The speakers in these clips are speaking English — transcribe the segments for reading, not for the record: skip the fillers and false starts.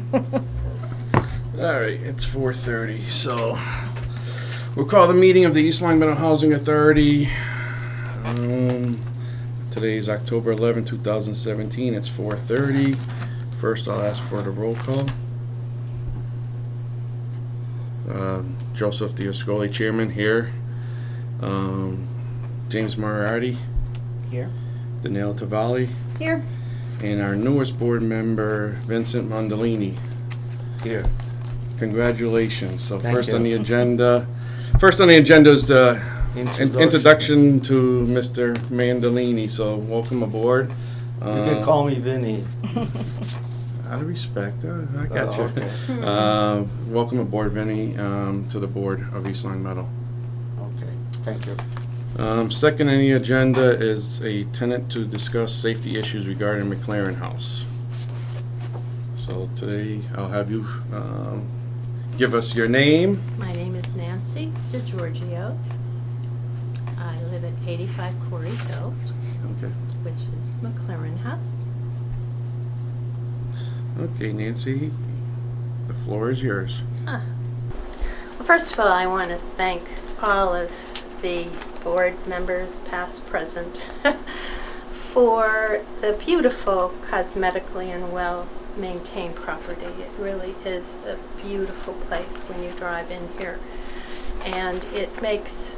All right, it's 4:30, so we'll call the meeting of the East Long Housing Authority. Today is October 11, 2017. It's 4:30. First, I'll ask for the roll call. Joseph Diascoli, Chairman, here. James Moriarty. Here. Danielle Tavalli. Here. And our newest board member, Vincent Mondolini. Here. Congratulations. So Thank first you. on the agenda is the introduction to Mr. Mandolini. So welcome aboard. You can call me Vinny. Out of respect, I got you. Okay. Welcome aboard, Vinny, to the board of East Long Meadow. Okay, thank you. Second on the agenda is a tenant to discuss safety issues regarding McLaren House. So today I'll have you give us your name. My name is Nancy DiGiorgio. I live at 85 Quarry Hill, Okay. which is McLaren House. Okay, Nancy, the floor is yours. Well, first of all, I want to thank all of the board members, past, present, for the beautiful, cosmetically and well-maintained property. It really is a beautiful place when you drive in here. And it makes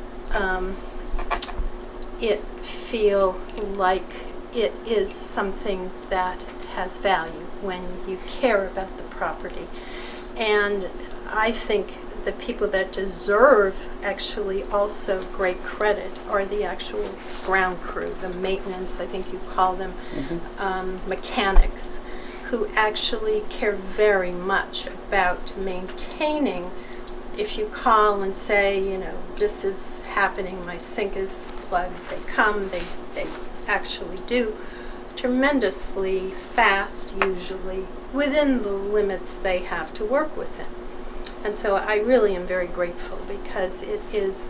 it feel like it is something that has value when you care about the property. And I think the people that deserve actually also great credit are the actual ground crew, the maintenance, I think you call them, mechanics, who actually care very much about maintaining. If you call and say, you know, this is happening, my sink is plugged, they come, they actually do tremendously fast, usually, within the limits they have to work within. And so I really am very grateful because it is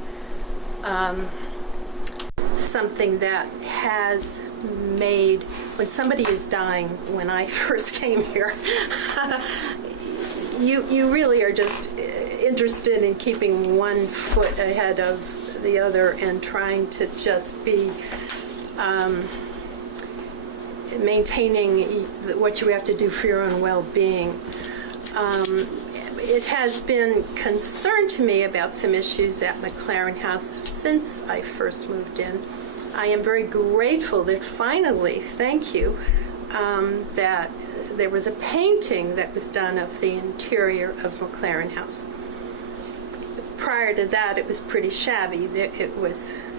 something that has made, when somebody is dying, when I first came here, you really are just interested in keeping one foot ahead of the other and trying to just be maintaining what you have to do for your own well-being. It has been concern to me about some issues at McLaren House since I first moved in. I am very grateful that finally, thank you, that there was a painting that was done of the interior of McLaren House. Prior to that, it was pretty shabby. It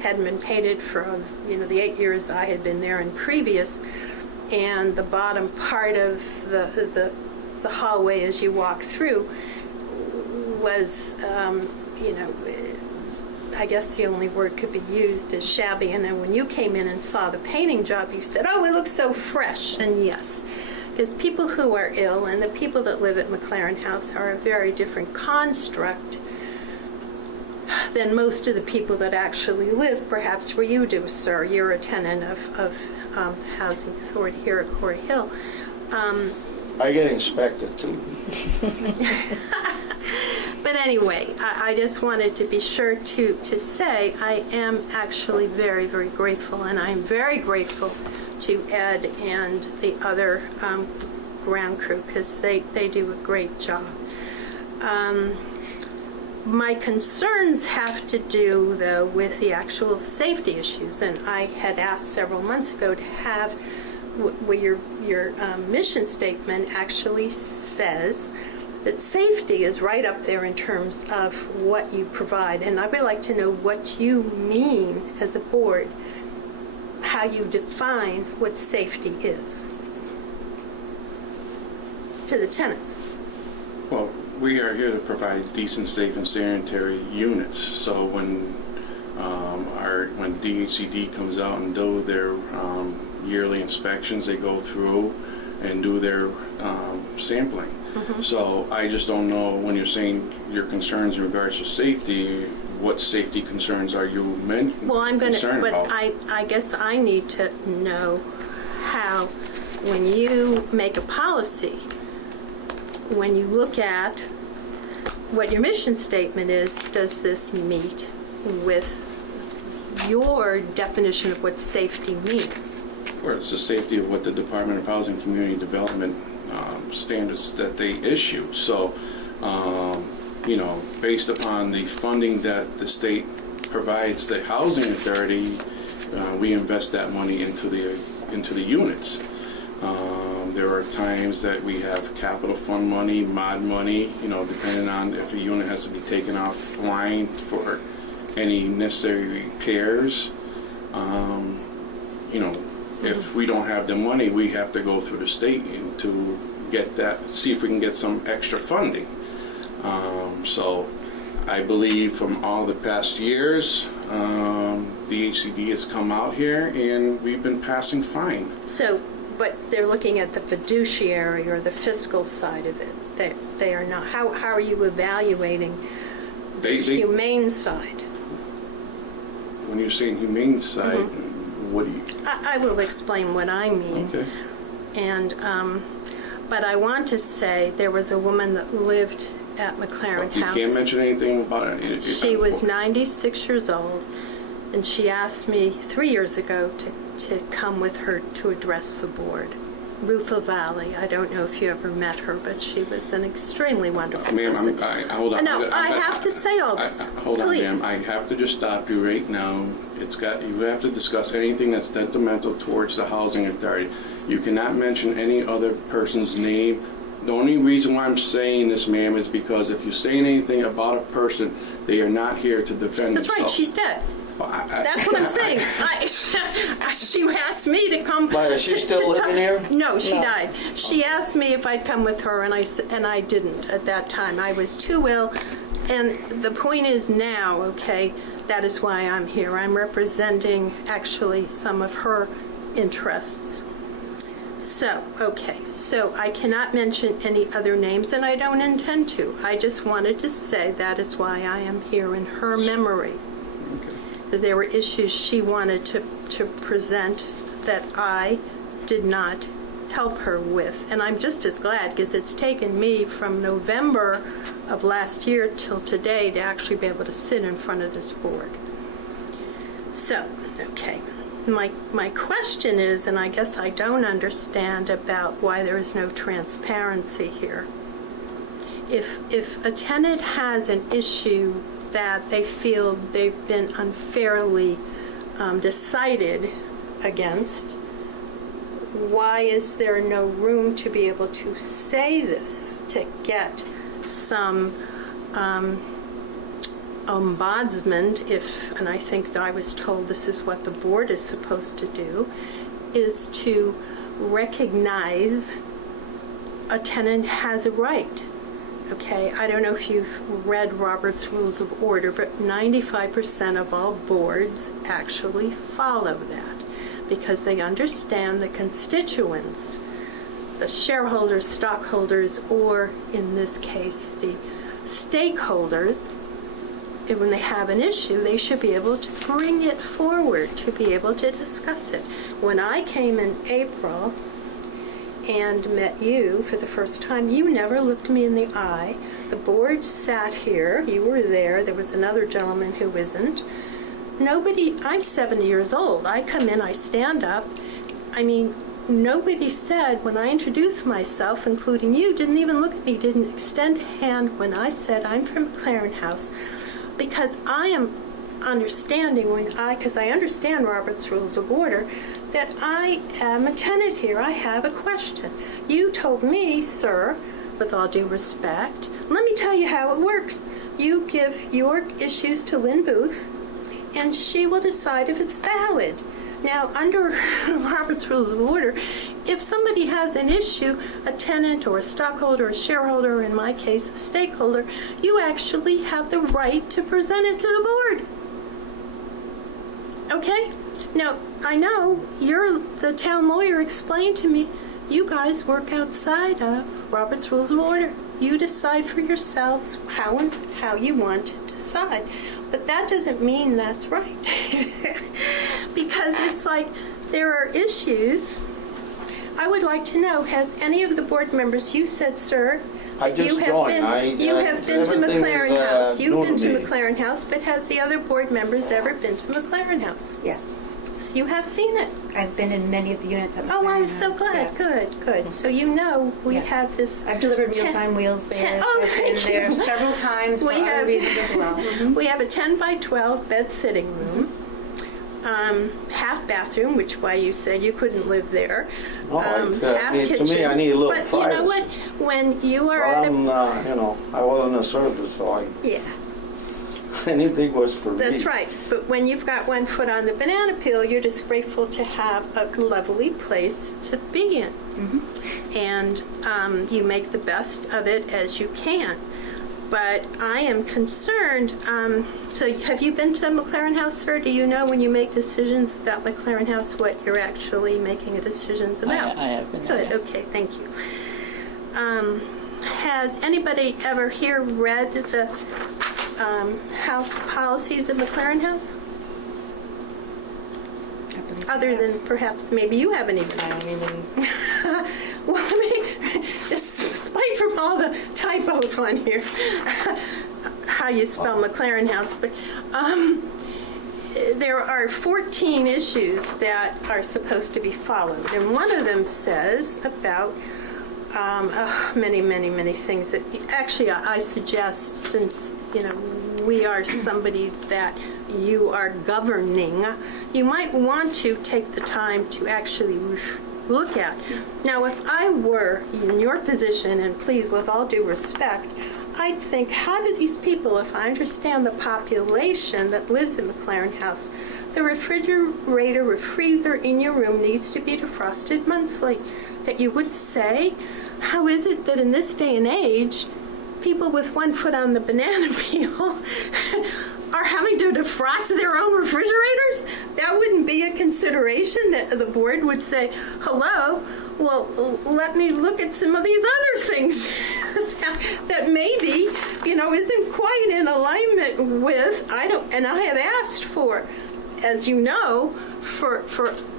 hadn't been painted for the 8 years I had been there and previous, and the bottom part of the hallway as you walk through was, I guess the only word could be used is shabby. And then when you came in and saw the painting job, you said, oh, it looks so fresh. And yes, because people who are ill and the people that live at McLaren House are a very different construct than most of the people that actually live, perhaps where you do, sir. You're a tenant of the Housing Authority here at Quarry Hill. I get inspected too. But anyway, I just wanted to be sure to say I am actually very, very grateful, and I'm very grateful to Ed and the other ground crew because they do a great job. My concerns have to do, though, with the actual safety issues, and I had asked several months ago to have where your mission statement actually says that safety is right up there in terms of what you provide. And I would like to know what you mean as a board, how you define what safety is to the tenants. Well, we are here to provide decent, safe, and sanitary units. So when DHCD comes out and do their yearly inspections, they go through and do their sampling. Mm-hmm. So I just don't know, when you're saying your concerns in regards to safety, what safety concerns are you concerned about? I guess I need to know how, when you make a policy, when you look at what your mission statement is, does this meet with your definition of what safety means? Or it's the safety of what the Department of Housing and Community Development standards that they issue. So, based upon the funding that the state provides the housing authority, we invest that money into the units. There are times that we have capital fund money, mod money, depending on if a unit has to be taken offline for any necessary repairs. If we don't have the money, we have to go through the state to get that, see if we can get some extra funding. So I believe from all the past years, the HCD has come out here and we've been passing fine. So, but they're looking at the fiduciary or the fiscal side of it. They are not. How are you evaluating the humane side? When you're saying humane side, what do you? I will explain what I mean. Okay. And, but I want to say there was a woman that lived at McLaren House. You can't mention anything about it. She was 96 years old, and she asked me 3 years ago to come with her to address the board. Ruth O'Valley. I don't know if you ever met her, but she was an extremely wonderful person. Ma'am, hold on. No, I have to say all this. Hold on, Please. ma'am. I have to just stop you right now. You have to discuss anything that's detrimental towards the housing authority. You cannot mention any other person's name. The only reason why I'm saying this, ma'am, is because if you say anything about a person, they are not here to defend That's right, themselves. she's dead. That's what I'm saying. She asked me to come. Why, is she still living here? No, she died. She asked me if I'd come with her, and I didn't at that time. I was too ill. And the point is now, okay, that is why I'm here. I'm representing actually some of her interests. So, okay, so I cannot mention any other names, and I don't intend to. I just wanted to say that is why I am here in her memory. Because there were issues she wanted to present that I did not help her with. And I'm just as glad, because it's taken me from November of last year till today to actually be able to sit in front of this board. So, okay. My question is, and I guess I don't understand about why there is no transparency here. If a tenant has an issue that they feel they've been unfairly decided against, why is there no room to be able to say this, to get some ombudsman, and I think that I was told this is what the board is supposed to do, is to recognize a tenant has a right. Okay, I don't know if you've read Robert's Rules of Order, but 95% of all boards actually follow that because they understand the constituents, the shareholders, stockholders, or in this case, the stakeholders. And when they have an issue, they should be able to bring it forward to be able to discuss it. When I came in April and met you for the first time, you never looked me in the eye. The board sat here, you were there was another gentleman who isn't. Nobody, I'm 70 years old. I come in, I stand up. I mean, nobody said when I introduced myself, including you, didn't even look at me, didn't extend a hand when I said I'm from McLaren House. Because I am understanding because I understand Robert's Rules of Order, that I am a tenant here. I have a question. You told me, sir, with all due respect, let me tell you how it works. You give your issues to Lynn Booth, and she will decide if it's valid. Now, under Robert's Rules of Order, if somebody has an issue, a tenant or a stockholder, a shareholder, in my case, a stakeholder, you actually have the right to present it to the board. Okay? Now, I know the town lawyer explained to me, you guys work outside of Robert's Rules of Order. You decide for yourselves how you want to decide. But that doesn't mean that's right. Because it's like there are issues. I would like to know, has any of the board members, you said, sir, I just You have joined. been, you have been to everything is, McLaren House. You've new been to me. McLaren House, but has the other board members ever been to McLaren House? Yes. So you have seen it. I've been in many of the units at Oh, McLaren I'm so House, glad. yes. Good, good. So you know we Yes. have this. I've delivered Ten- mealtime wheels there. Oh, I've been thank there you. several times for We other have- reasons as well. We have a 10 by 12 bed sitting room, half bathroom, which why you said you couldn't live there. No, Half to me, kitchen. I need a little But you know what? privacy. When you are Well, at I'm, a I was in the service, so yeah. anything was for me. That's right. But when you've got one foot on the banana peel, you're just grateful to have a lovely place to be in. And you make the best of it as you can. But I am concerned. So have you been to McLaren House, sir? Do you know when you make decisions about McLaren House what you're actually making decisions about? I have been there, Good. yes. Okay. Thank you. Has anybody ever here read the house policies of McLaren House? I believe Other that. than perhaps maybe you haven't even. I don't even. Well, I mean, just despite from all the typos on here, how you spell McLaren House, but there are 14 issues that are supposed to be followed, and one of them says about many things that actually I suggest, since we are somebody that you are governing, you might want to take the time to actually look at. Now, if I were in your position, and please, with all due respect, I'd think, how do these people, if I understand the population that lives in McLaren House, the refrigerator or freezer in your room needs to be defrosted monthly, that you would say, how is it that in this day and age, people with one foot on the banana peel are having to defrost their own refrigerators? That wouldn't be a consideration that the board would say, hello, well, let me look at some of these other things that maybe, isn't quite in alignment with, and I have asked for, as you know, for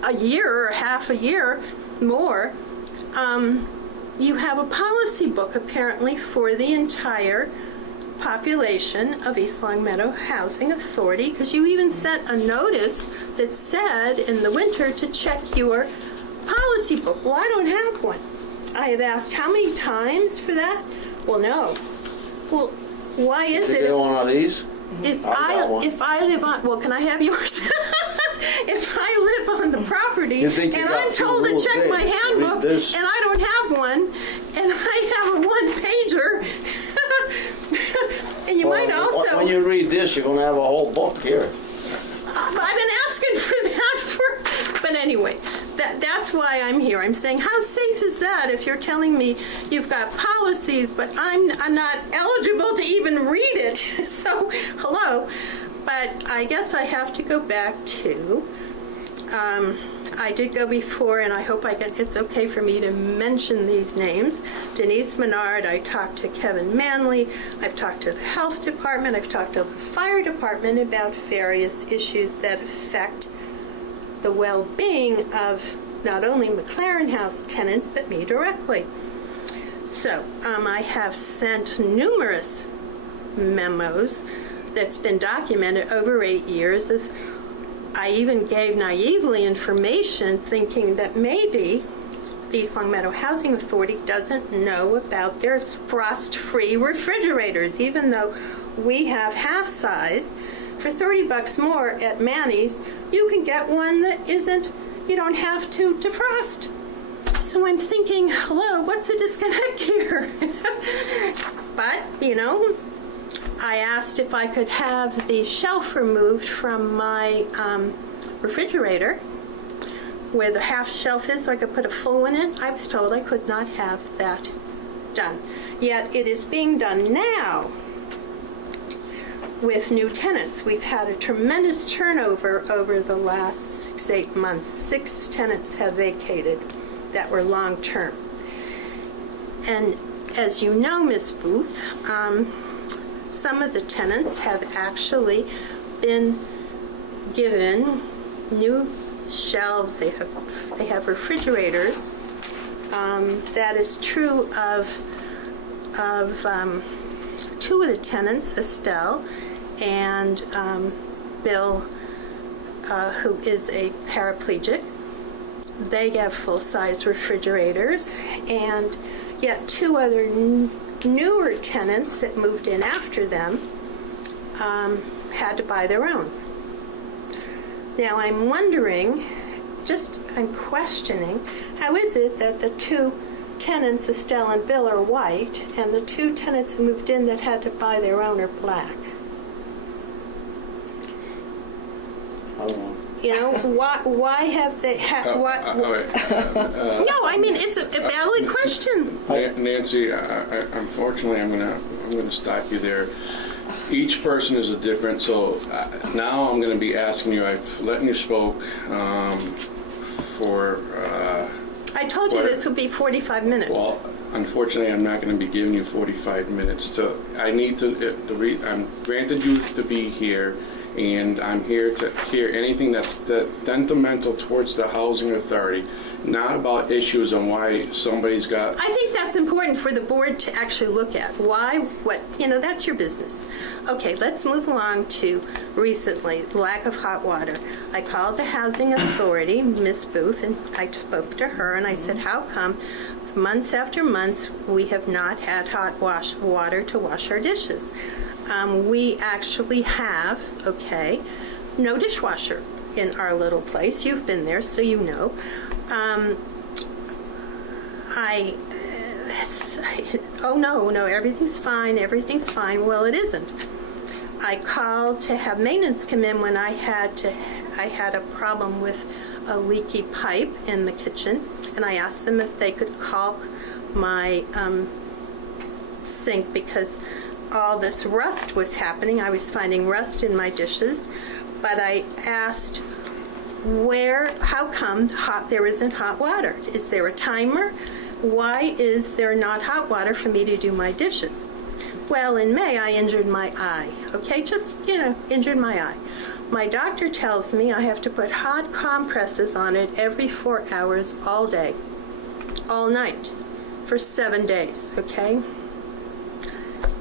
a year or half a year more, you have a policy book apparently for the entire population of East Longmeadow Housing Authority, because you even sent a notice that said in the winter to check your policy book. Well, I don't have one. I have asked how many times for that? Well, no. Well, why is Did you it? get one of these? If I got one. if I live on, well, can I have yours? If I live on the property You and think you got I'm two told to rules check there. my Read handbook this. and I don't have one, and I have a one-pager, and you might also. When you read this, you're gonna have a whole book here. I've been asking for that but anyway, that's why I'm here. I'm saying, how safe is that if you're telling me you've got policies, but I'm not eligible to even read it? So, hello. But I guess I have to go back to, I did go before, and I hope it's okay for me to mention these names. Denise Menard, I talked to Kevin Manley, I've talked to the health department, I've talked to the fire department about various issues that affect the well-being of not only McLaren House tenants, but me directly. So I have sent numerous memos that's been documented over 8 years. As I even gave naively information thinking that maybe the East Longmeadow Housing Authority doesn't know about their frost-free refrigerators, even though we have half-size. For $30 more at Manny's, you can get one that isn't, you don't have to defrost. So I'm thinking, hello, what's the disconnect here? But, I asked if I could have the shelf removed from my refrigerator, where the half shelf is, so I could put a full one in. I was told I could not have that done. Yet it is being done now with new tenants. We've had a tremendous turnover over the last 6-8 months. 6 tenants have vacated that were long-term. And as you know, Ms. Booth, some of the tenants have actually been given new shelves. They have refrigerators. That is true of of two of the tenants, Estelle and Bill, who is a paraplegic. They have full-size refrigerators, and yet two other newer tenants that moved in after them had to buy their own. Now I'm wondering, I'm questioning, how is it that the two tenants, Estelle and Bill, are white, and the two tenants that moved in that had to buy their own are black? I don't know. You know, why have they what? All right. No, I mean, it's a valid question. Nancy, unfortunately, I'm gonna stop you there. Each person is a different, so now I'm gonna be asking you, I've let you spoke for... I told you this would be 45 minutes. Well, unfortunately, I'm not gonna be giving you 45 minutes. I need I'm granted you to be here, and I'm here to hear anything that's detrimental towards the housing authority, not about issues on why somebody's got... I think that's important for the board to actually look at. Why, what, that's your business. Okay, let's move along to recently, lack of hot water. I called the housing authority, Miss Booth, and I spoke to her, and I said, how come months after months we have not had hot water to wash our dishes? We actually have, no dishwasher in our little place. You've been there, so you know. Oh no, everything's fine. Well, it isn't. I called to have maintenance come in when I had a problem with a leaky pipe in the kitchen, and I asked them if they could caulk my sink because all this rust was happening. I was finding rust in my dishes, but I asked how come there isn't hot water? Is there a timer? Why is there not hot water for me to do my dishes? Well, in May, I injured my eye, injured my eye. My doctor tells me I have to put hot compresses on it every 4 hours all day, all night, for 7 days, okay?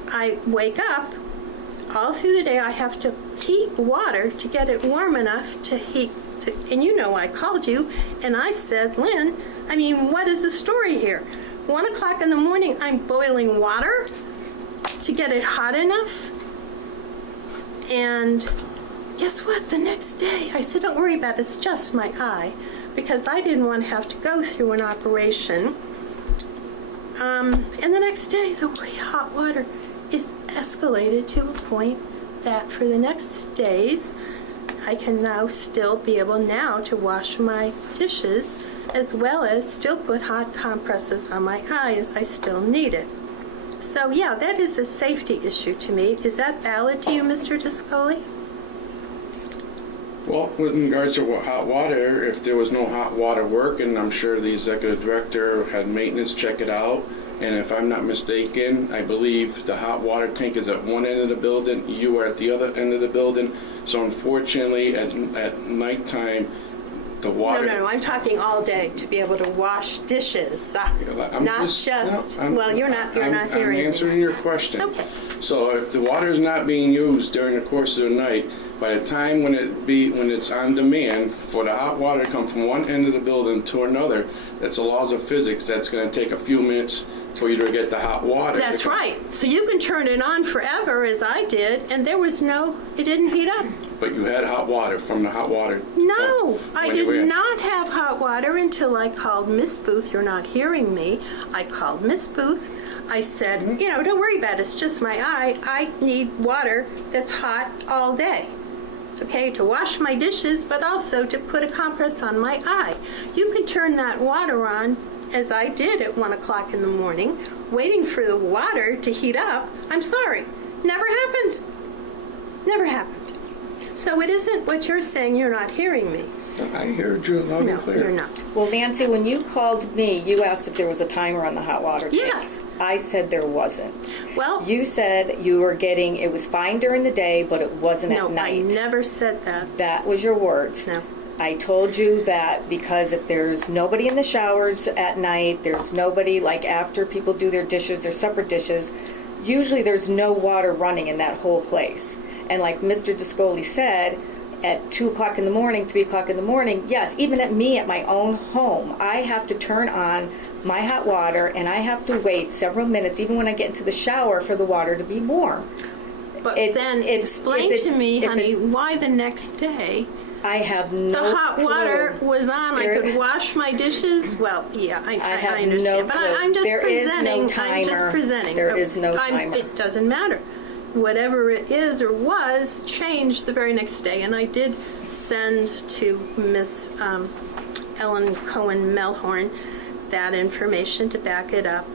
I wake up, all through the day I have to heat water to get it warm enough to heat, and I called you, and I said, Lynn, what is the story here? 1 o'clock in the morning, I'm boiling water to get it hot enough, and guess what? The next day, I said, don't worry about it, it's just my eye, because I didn't want to have to go through an operation. And the next day, the hot water is escalated to a point that for the next days, I can now still be able to wash my dishes, as well as still put hot compresses on my eye as I still need it. So yeah, that is a safety issue to me. Is that valid to you, Mr. Discoli? Well, with regards to hot water, if there was no hot water working, I'm sure the executive director had maintenance check it out. And if I'm not mistaken, I believe the hot water tank is at one end of the building, you are at the other end of the building. So unfortunately, at nighttime, the water... No, I'm talking all day to be able to wash dishes. You're not hearing I'm me. answering your question. Okay. So if the water is not being used during the course of the night, by the time when it's on demand for the hot water to come from one end of the building to another, that's the laws of physics. That's going to take a few minutes for you to get the hot water. That's right. So you can turn it on forever, as I did, and it didn't heat up. But you had hot water from the hot water. No, I when you were did in. not have hot water until I called Miss Booth. You're not hearing me. I called Miss Booth. I said, don't worry about it. It's just my eye. I need water that's hot all day. Okay, to wash my dishes, but also to put a compress on my eye. You can turn that water on, as I did at 1 o'clock in the morning, waiting for the water to heat up. I'm sorry, never happened. Never happened. So it isn't what you're saying, you're not hearing me. I heard you loud and clear. No, you're not. Well, Nancy, when you called me, you asked if there was a timer on the hot water tank. Yes. I said there wasn't. Well, You said it was fine during the day, but it wasn't no, at night. I never said that. That was your words. No. I told you that because if there's nobody in the showers at night, there's nobody, like after people do their dishes, their separate dishes, usually there's no water running in that whole place. And like Mr. Discoli said, at 2 o'clock in the morning, 3 o'clock in the morning, yes, even at me at my own home, I have to turn on my hot water and I have to wait several minutes, even when I get into the shower, for the water to be warm. But It- then it's- explain if to it's- me, if honey, it's- why the next day I have no the hot clue. water was on? I There- could wash my dishes. Well, yeah, I have understand. no But clue. I'm just There is no presenting. I'm just timer. presenting. There is no I'm- timer. It doesn't matter. Whatever it is or was changed the very next day, and I did send to Miss Ellen Cohen Melhorn that information to back it up.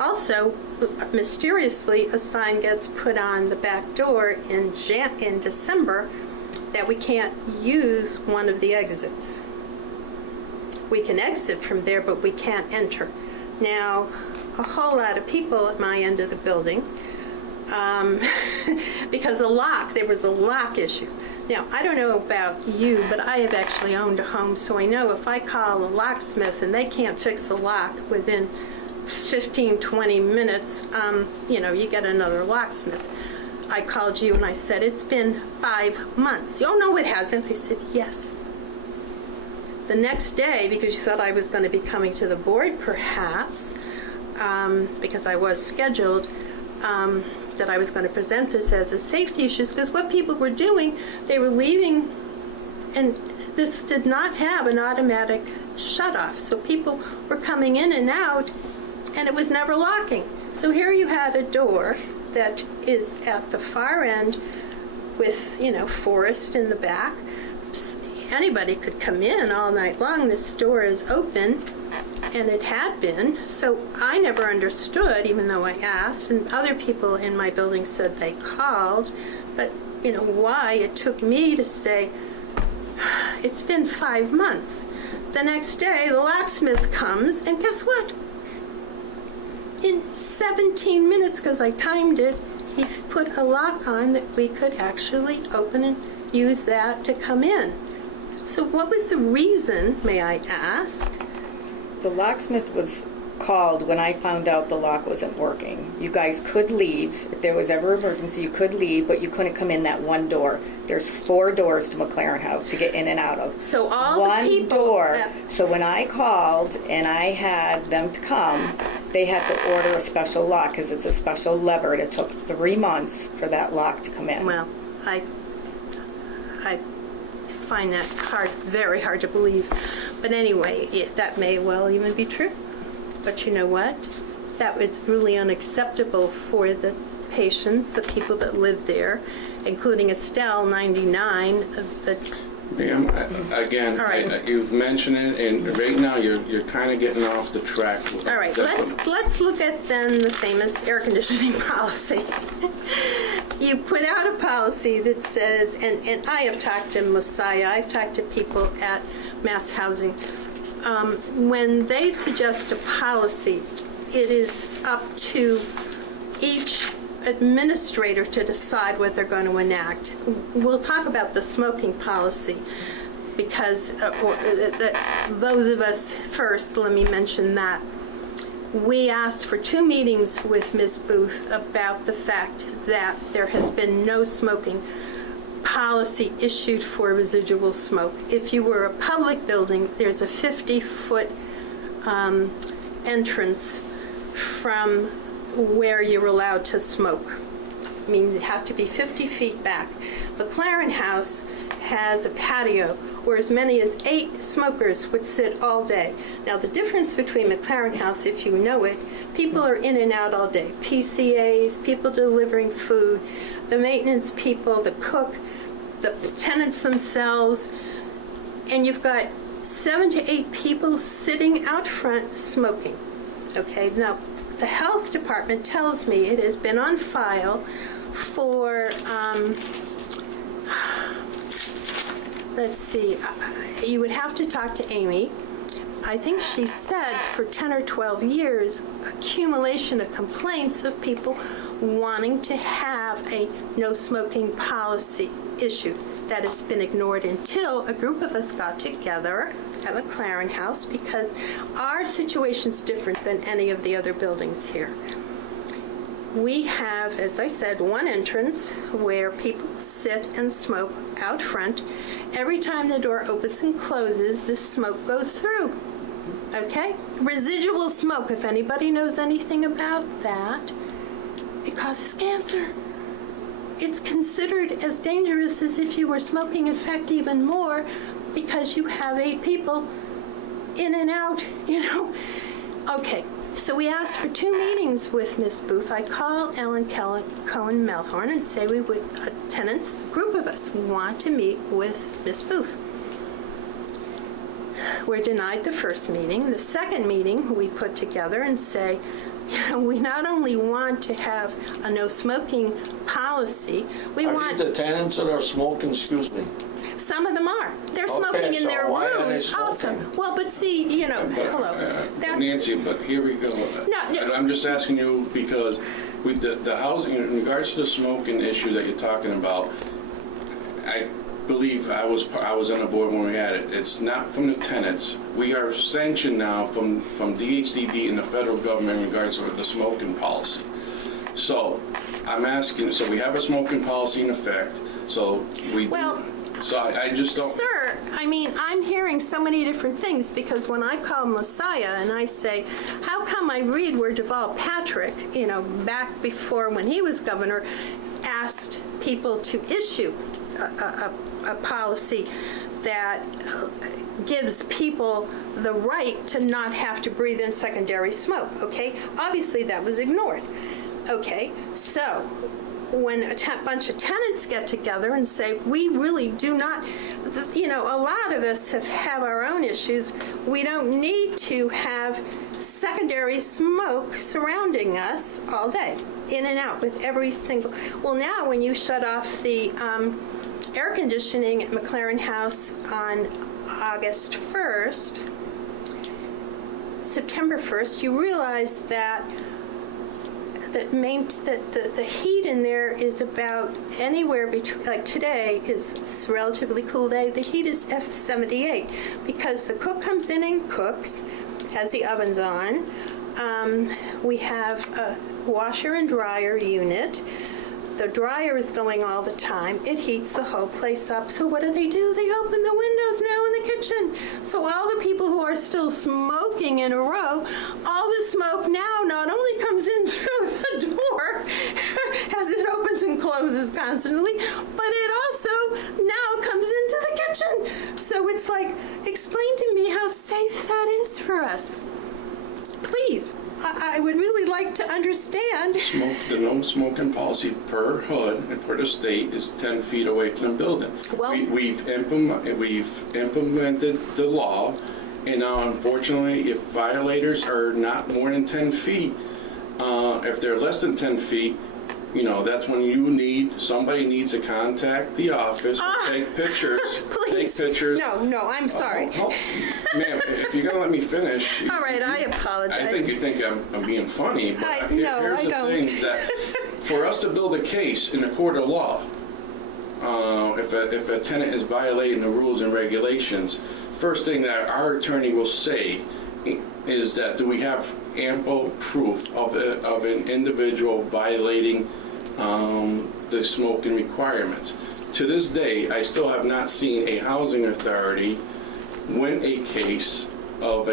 Also, mysteriously, a sign gets put on the back door in December that we can't use one of the exits. We can exit from there, but we can't enter. Now, a whole lot of people at my end of the building, because there was a lock issue. Now, I don't know about you, but I have actually owned a home, so I know if I call a locksmith and they can't fix the lock within 15, 20 minutes, you get another locksmith. I called you and I said, it's been 5 months. Oh, no, it hasn't. I said, yes. The next day, because you thought I was going to be coming to the board, perhaps, because I was scheduled, that I was going to present this as a safety issue, because what people were doing, they were leaving, and this did not have an automatic shut-off. So people were coming in and out, and it was never locking. So here you had a door that is at the far end with, forest in the back. Anybody could come in all night long. This door is open, and it had been. So I never understood, even though I asked, and other people in my building said they called, but why it took me to say, it's been 5 months. The next day, the locksmith comes, and guess what? In 17 minutes, because I timed it, he put a lock on that we could actually open and use that to come in. So what was the reason, may I ask? The locksmith was called when I found out the lock wasn't working. You guys could leave. If there was ever an emergency, you could leave, but you couldn't come in that one door. There's 4 doors to McLaren House to get in and out of. So all one the people door. that- So when I called and I had them to come, they had to order a special lock because it's a special lever. It took 3 months for that lock to come in. Well, I find that very hard to believe. But anyway, that may well even be true. But you know what? That was really unacceptable for the patients, the people that live there, including Estelle, 99. Ma'am, again, All right. you've mentioned it, and right now you're kind of getting off the track. All right, let's look at then the famous air conditioning policy. You put out a policy that says, and I have talked to Messiah, I've talked to people at Mass Housing. When they suggest a policy, it is up to each administrator to decide what they're going to enact. We'll talk about the smoking policy because those of us, first, let me mention that. We asked for 2 meetings with Ms. Booth about the fact that there has been no smoking policy issued for residual smoke. If you were a public building, there's a 50-foot entrance from where you're allowed to smoke. I mean, it has to be 50 feet back. McLaren House has a patio where as many as 8 smokers would sit all day. Now, the difference between McLaren House, if you know it, people are in and out all day. PCAs, people delivering food, the maintenance people, the cook, the tenants themselves, and you've got 7 to 8 people sitting out front smoking. Okay, now the health department tells me it has been on file for, let's see, you would have to talk to Amy, I think she said for 10 or 12 years, accumulation of complaints of people wanting to have a no smoking policy issued. That has been ignored until a group of us got together at McLaren House, because our situation's different than any of the other buildings here. We have, as I said, one entrance where people sit and smoke out front. Every time the door opens and closes, the smoke goes through. Okay? Residual smoke, if anybody knows anything about that, it causes cancer. It's considered as dangerous as if you were smoking, in fact, even more, because you have 8 people in and out, you know. Okay, so we asked for 2 meetings with Ms. Booth. I call Ellen Cohen Melhorn and say we would, tenants, a group of us, want to meet with Ms. Booth. We're denied the first meeting. The second meeting we put together and say, you know, we not only want to have a no smoking policy, we Are want... these the tenants that are smoking, excuse me? Some of them are. They're smoking in so their why are they rooms also. smoking? Well, but see, you know, hello. That's, Nancy, but here we go. No. I'm just asking you because with the housing, in regards to the smoking issue that you're talking about, I believe I was on the board when we had it. It's not from the tenants. We are sanctioned now from DHCD and the federal government in regards to the smoking policy. So I'm asking, so we have a smoking policy in effect, so we... Well, so I just don't... Sir, I mean, I'm hearing so many different things, because when I call Messiah and I say, how come I read where Deval Patrick, you know, back before when he was governor, asked people to issue a policy that gives people the right to not have to breathe in secondary smoke, okay? Obviously, that was ignored. Okay, so when a bunch of tenants get together and say, we really do not, you know, a lot of us have our own issues. We don't need to have secondary smoke surrounding us all day, in and out with every single... Well, now when you shut off the air conditioning at McLaren House on August 1st, September 1st, you realize that the heat in there is about anywhere between, like today is a relatively cool day, the heat is F78, because the cook comes in and cooks, has the ovens on. We have a washer and dryer unit. The dryer is going all the time. It heats the whole place up. So what do? They open the windows now in the kitchen. So all the people who are still smoking in a row, all the smoke now not only comes in through the door as it opens and closes constantly, but it also now comes into the kitchen. So it's like, explain to me how safe that is for us. Please. I would really like to understand. The no smoking policy per HUD and per the state is 10 feet away from the building. Well, we've implemented the law, and now unfortunately, if violators are not more than 10 feet, if they're less than 10 feet, you know, that's when somebody needs to contact the office, take pictures. Please. Take pictures. No, I'm sorry. Ma'am, if you're gonna let me finish. All right, I apologize. I think you think I'm being funny, but I here's the don't. thing, is that for us to build a case in a court of law, if a tenant is violating the rules and regulations, first thing that our attorney will say is that, do we have ample proof of an individual violating the smoking requirements? To this day, I still have not seen a housing authority win a case to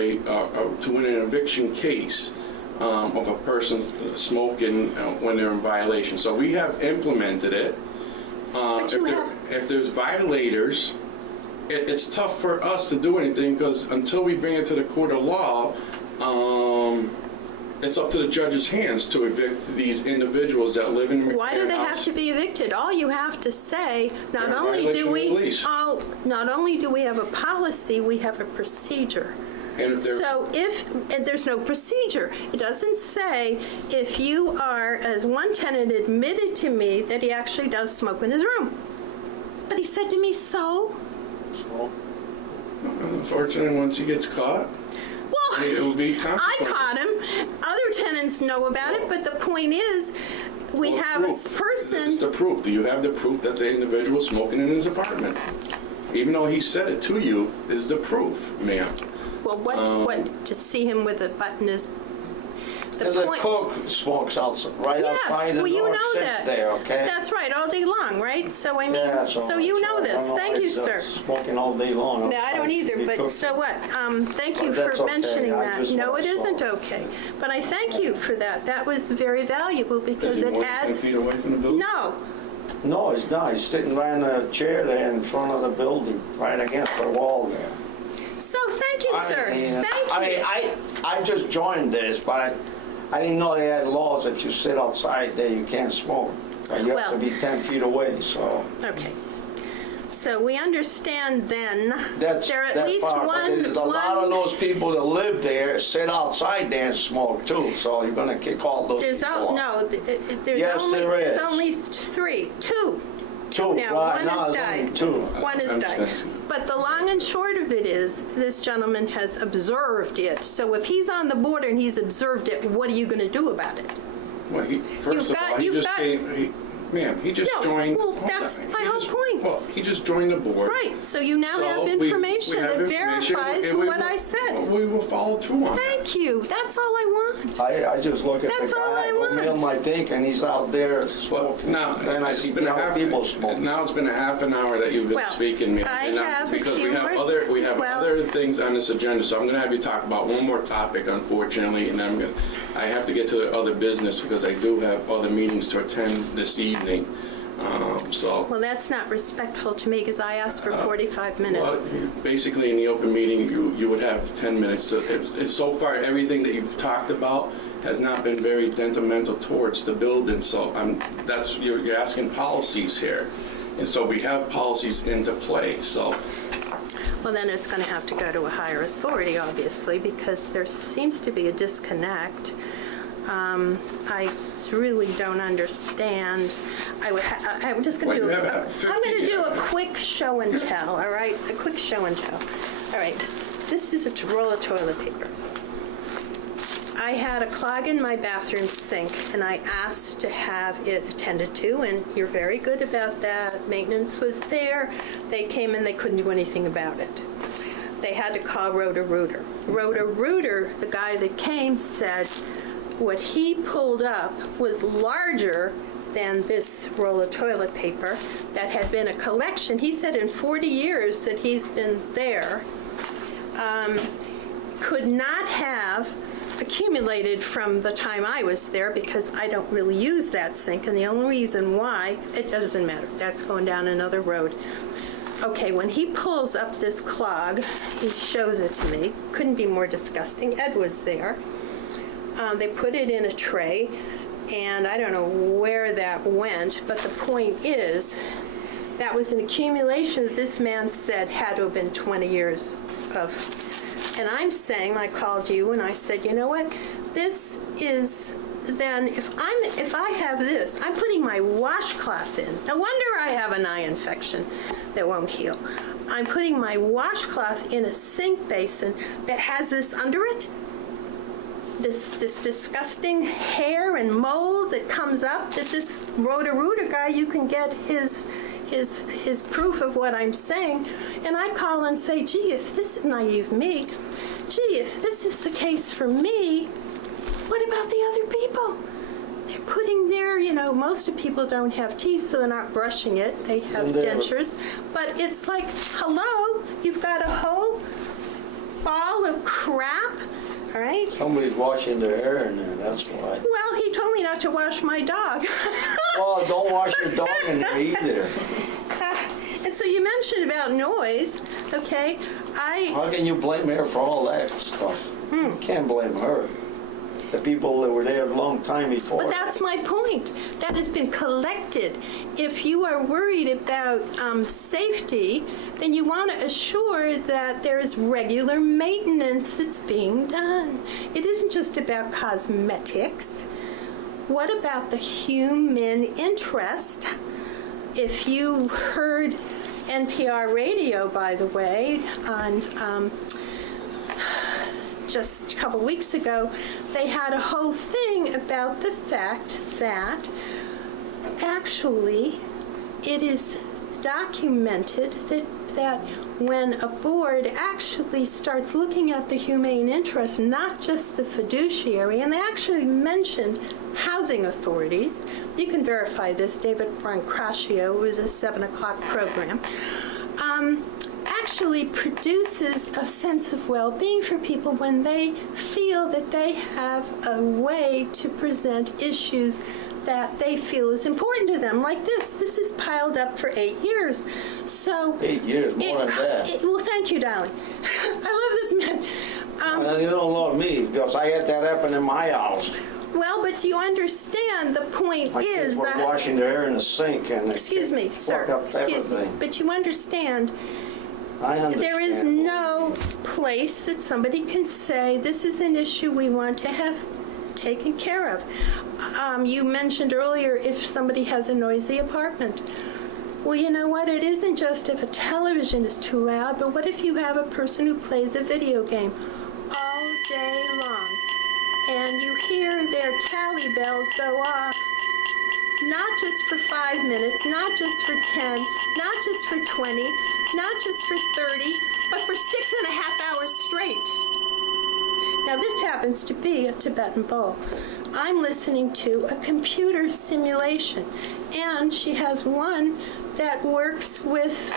win an eviction case of a person smoking when they're in violation. So we have implemented it. If there's violators, it's tough for us to do anything, because until we bring it to the court of law, it's up to the judge's hands to evict these individuals that live in the Why do they have to be evicted? All you have to say, not only do we have a policy, we have a procedure. And if there's no procedure, it doesn't say if you are, as one tenant admitted to me that he actually does smoke in his room. But he said to me, so? unfortunately, once he gets caught, it would be I consequences. caught him. Other tenants know about it, but the point is, we Well, have a proof. It's person. the proof. Do you have the proof that the individual is smoking in his apartment? Even though he said it to you, is the proof, ma'am. Well, what to see him with a button is the There's a point. cook smokes outside, right Yes, outside the well, you door, know sits that. there, okay? That's right, all day long, right? So I mean, Yeah, so you know I this. don't know Thank why you, he's, sir. Smoking all day long. No, I don't outside. either, He but cooks. so what? Thank you But for that's okay. mentioning I that. just No, want it to isn't solve. okay. But I thank you for that. That was very valuable Is because he it more than 10 adds. feet away from the building? No, No, he's not. He's sitting right in a chair there in front of the building, right against the wall there. so thank you, sir. I mean, Thank you. I just joined this, but I didn't know they had laws. If you sit outside there, you can't smoke. And you have to Well- be 10 feet away, so. Okay. So we understand then, That's there at that least part, but one, there's a lot of one, those people that live there sit outside there and smoke too. So you're gonna kick all those there's, people off. no, there's Yes, only, there is. there's only three, two. Two, now, right, one no, has there's only died. two. One has died. Understand. But the long and short of it is, this gentleman has observed it. So if he's on the border and he's observed it, what are you going to do about it? Well, first of all, he you've just got- came, ma'am, he just No, joined. well, hold that's on. my He whole just- point. Well, he just joined the board. Right, so you now So have we information have that information, verifies and we what will- I said. We will follow through on that. Thank you, that's all I want. I just look at That's the all guy, I go want. mail my thing, and he's out there Well, smoking. now, Then I it's see been a other half, people smoking. now it's been a half an hour that you've been Well, speaking, ma'am. I and now- have a because few we have well- other things on this agenda, so I'm gonna have you talk about one more topic, unfortunately, and I have to get to the other business because I do have other meetings to attend this evening. So. Well, that's not respectful to me because I asked for 45 Well, minutes. basically, in the open meeting, you would have 10 minutes. So far, everything that you've talked about has not been very detrimental towards the building, so you're asking policies here. And so we have policies into play, so. Well, then it's going to have to go to a higher authority, obviously, because there seems to be a disconnect. I really don't understand. I'm just going to Well, do you have I'm 50 going to do a quick show and tell, all right? A quick show and tell. All right, this is a roll of toilet paper. I had a clog in my bathroom sink, and I asked to have it attended to, and you're very good about that. Maintenance was there. They came and they couldn't do anything about it. They had to call Roto-Rooter. Roto-Rooter, the guy that came, said what he pulled up was larger than this roll of toilet paper that had been a collection. He said in 40 years that he's been there, could not have accumulated from the time I was there because I don't really use that sink, and the only reason why, it doesn't matter, that's going down another road. Okay, when he pulls up this clog, he shows it to me, couldn't be more disgusting, Ed was there. They put it in a tray, and I don't know where that went, but the point is, that was an accumulation that this man said had to have been 20 years of. And I'm saying, I called you and I said, you know what? This is then, if I have this, I'm putting my washcloth in. No wonder I have an eye infection that won't heal. I'm putting my washcloth in a sink basin that has this under it. This disgusting hair and mold that comes up, that this Roto-Rooter guy, you can get his proof of what I'm saying. And I call and say, gee, if this is naive me, gee, if this is the case for me, what about the other people? They're putting their, most of people don't have teeth, so they're not brushing it. They have dentures. But it's like, hello, you've got a whole ball of crap, all right? Somebody's washing their hair in there, that's why. Well, he told me not to wash my dog. Well, don't wash your dog in there either. And so you mentioned about noise, okay? How can you blame her for all that stuff? You can't blame her. The people that were there a long time before. But that's my point. That has been collected. If you are worried about safety, then you want to assure that there is regular maintenance that's being done. It isn't just about cosmetics. What about the human interest? If you heard NPR radio, by the way, on just a couple weeks ago, they had a whole thing about the fact that actually it is documented that when a board actually starts looking at the humane interest, not just the fiduciary, and they actually mentioned housing authorities. You can verify this. David Brancaccio, who is a 7 o'clock program, actually produces a sense of well-being for people when they feel that they have a way to present issues that they feel is important to them, like this. This is piled up for 8 years. So 8 years, more than that. well, thank you, darling. I love this man. Well, you don't love me, because I had that happen in my house. Well, but you understand the point My kids is were washing their hair in the sink and they excuse me, sir. fuck up Excuse me. everything. But you understand I understand. there is no place that somebody can say this is an issue we want to have taken care of. You mentioned earlier if somebody has a noisy apartment. Well, you know what? It isn't just if a television is too loud, but what if you have a person who plays a video game all day long and you hear their tally bells go off, not just for 5 minutes, not just for 10, not just for 20, not just for 30, but for 6.5 hours straight. Now, this happens to be a Tibetan bowl. I'm listening to a computer simulation, and she has one that works with,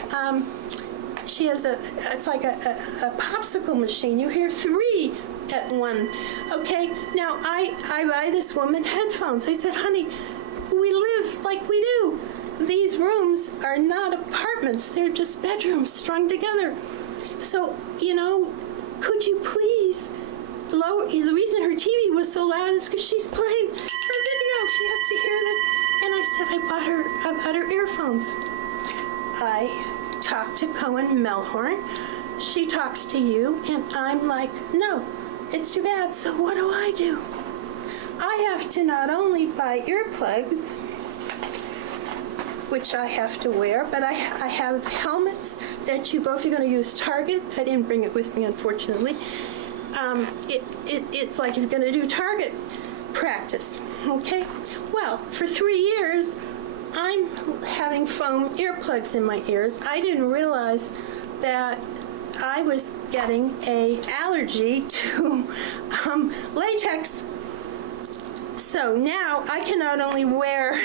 she has it's like a popsicle machine. You hear 3 at one. Okay, now I buy this woman headphones. I said, honey, we live like we do. These rooms are not apartments. They're just bedrooms strung together. So, you know, could you please lower, the reason her TV was so loud is because she's playing her video. She has to hear that. And I said, I bought her earphones. I talked to Cohen Melhorn. She talks to you, and I'm like, no, it's too bad. So what do? I have to not only buy earplugs, which I have to wear, but I have helmets that you go if you're going to use Target. I didn't bring it with me, unfortunately. It's like you're going to do target practice, okay? Well, for 3 years, I'm having foam earplugs in my ears. I didn't realize that I was getting an allergy to latex. So now I can not only wear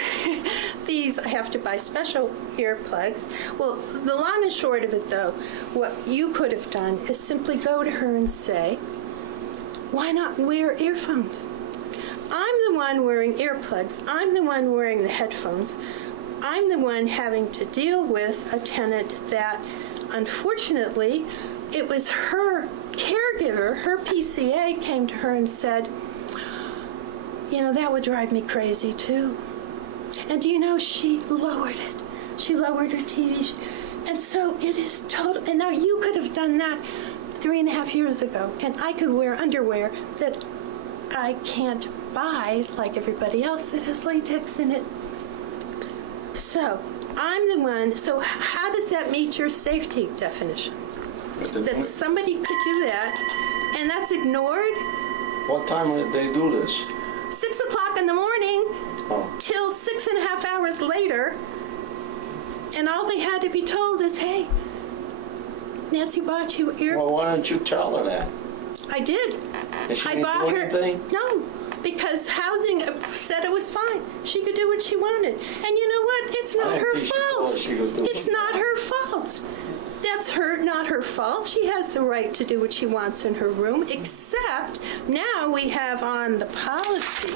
these, I have to buy special earplugs. Well, the long and short of it, though, what you could have done is simply go to her and say, why not wear earphones? I'm the one wearing earplugs. I'm the one wearing the headphones. I'm the one having to deal with a tenant that, unfortunately, it was her caregiver, her PCA came to her and said, you know, that would drive me crazy too. And do you know, she lowered it. She lowered her TV. And so it is total, and now you could have done that 3.5 years ago, and I could wear underwear that I can't buy like everybody else that has latex in it. So I'm the one, so how does that meet your safety definition? That somebody could do that, and that's ignored? What time did they do this? 6 o'clock in the morning till 6.5 hours later, and all they had to be told is, hey, Nancy bought you ear. Well, why don't you tell her that? I did. And she I didn't bought do her. anything? No, because housing said it was fine. She could do what she wanted. And you know what? It's not I her think she fault. thought she could do It's not her fault. That's not her fault. She has the right to do what she wants in her room, except now we have on the policy,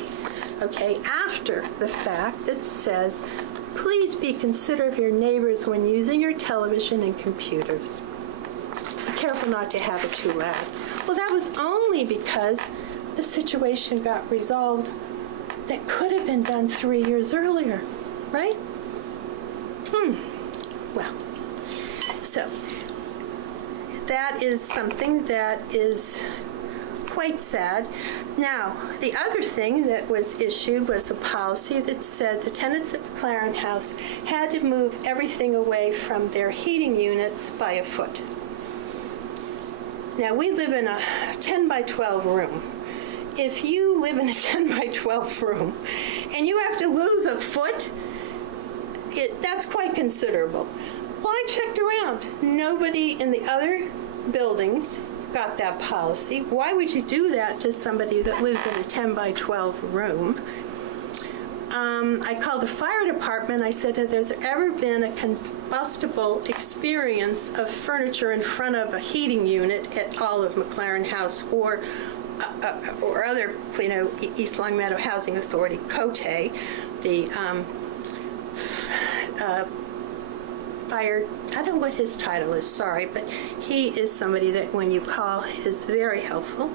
okay, after the fact that says, please be considerate of your neighbors when using your television and computers. Be careful not to have it too loud. Well, that was only because the situation got resolved that could have been done 3 years earlier, right? Well, so that is something that is quite sad. Now, the other thing that was issued was a policy that said the tenants at the Claren House had to move everything away from their heating units by a foot. Now, we live in a 10 by 12 room. If you live in a 10 by 12 room and you have to lose a foot, that's quite considerable. Well, I checked around. Nobody in the other buildings got that policy. Why would you do that to somebody that lives in a 10 by 12 room? I called the fire department. I said, has there ever been a combustible experience of furniture in front of a heating unit at all of McLaren House or other, East Long Meadow Housing Authority, COTE, the fire, I don't know what his title is, sorry, but he is somebody that when you call is very helpful.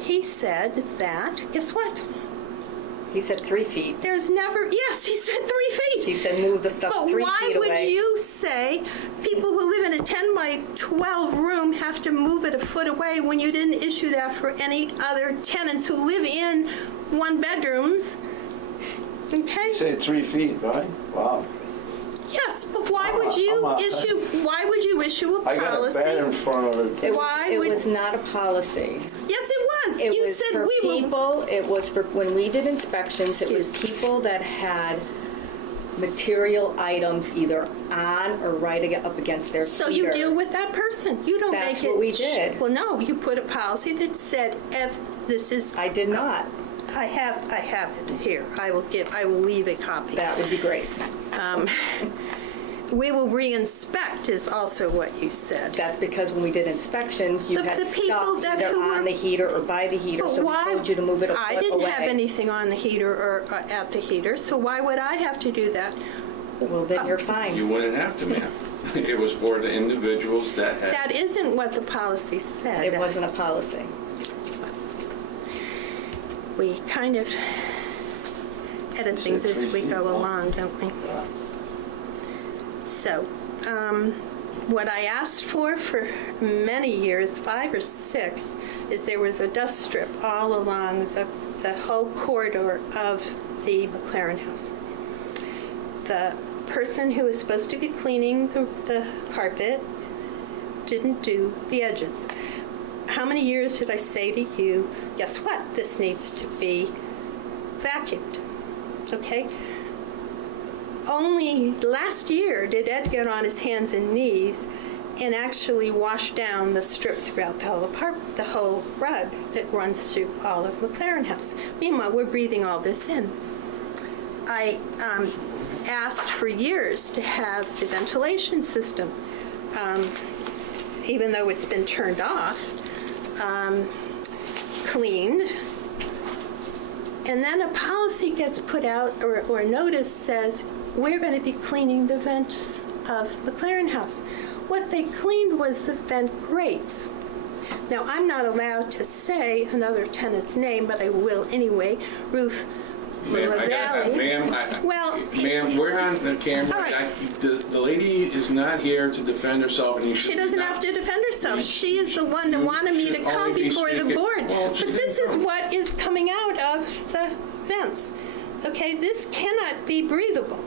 He said that, guess what? He said 3 feet. There's never, yes, he said 3 feet. He said move the stuff 3 feet away. But why would you say people who live in a 10 by 12 room have to move it a foot away when you didn't issue that for any other tenants who live in one bedrooms? Okay? Say 3 feet, right? Wow. Yes, but why would you issue a I got a policy? bed in front of it. Why It would- was not a policy. Yes, it was. It You was said for we will. people, it was for, when we did inspections, it was Excuse me. people that had material items either on or right up against their So you heater. deal with that person. You don't That's make it. what we did. Well, no, you put a policy that said, if this is. I did not. I have it here. I will leave a copy. That would be great. We will re-inspect is also what you said. That's because when we did inspections, you had The people stuff that either who on were- the heater or by the heater, But so we why- told you to move it a foot away. I didn't have anything on the heater or at the heater, so why would I have to do that? Well, then you're fine. You wouldn't have to, ma'am. It was for the individuals that had. That isn't what the policy said. It wasn't a policy. We kind of edit things said as 3 we feet go long. along, don't we? So, what I asked for many years, 5 or 6, is there was a dust strip all along the whole corridor of the McLaren House. The person who was supposed to be cleaning the carpet didn't do the edges. How many years did I say to you, guess what? This needs to be vacuumed. Okay? Only last year did Ed get on his hands and knees and actually wash down the strip throughout the whole rug that runs through all of McLaren House. Meanwhile, we're breathing all this in. I asked for years to have the ventilation system, even though it's been turned off, cleaned. And then a policy gets put out, or a notice says, we're going to be cleaning the vents of McLaren House. What they cleaned was the vent grates. Now, I'm not allowed to say another tenant's name, but I will anyway. Ruth Ma'am, Lavalley. Well, Ma'am, we're on the camera. All right. The lady is not here to defend herself, and you should she doesn't not- have to defend herself. You- She is the one that you wanted me to should come only be before the speaking- board. Well, she But this didn't is come. what is coming out of the vents. Okay, this cannot be breathable.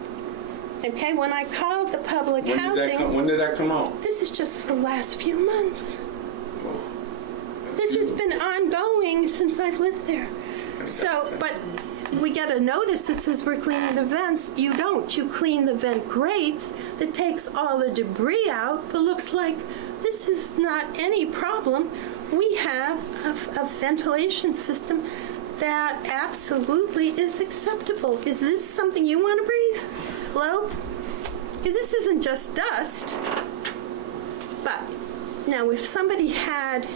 Okay, when I called the public housing, When did that come out? this is just the last few months. This has been ongoing since I've lived there. So, but we get a notice that says we're cleaning the vents. You don't. You clean the vent grates that takes all the debris out that looks like this is not any problem. We have a ventilation system that absolutely is acceptable. Is this something you want to breathe? Hello? Because this isn't just dust. But now if somebody had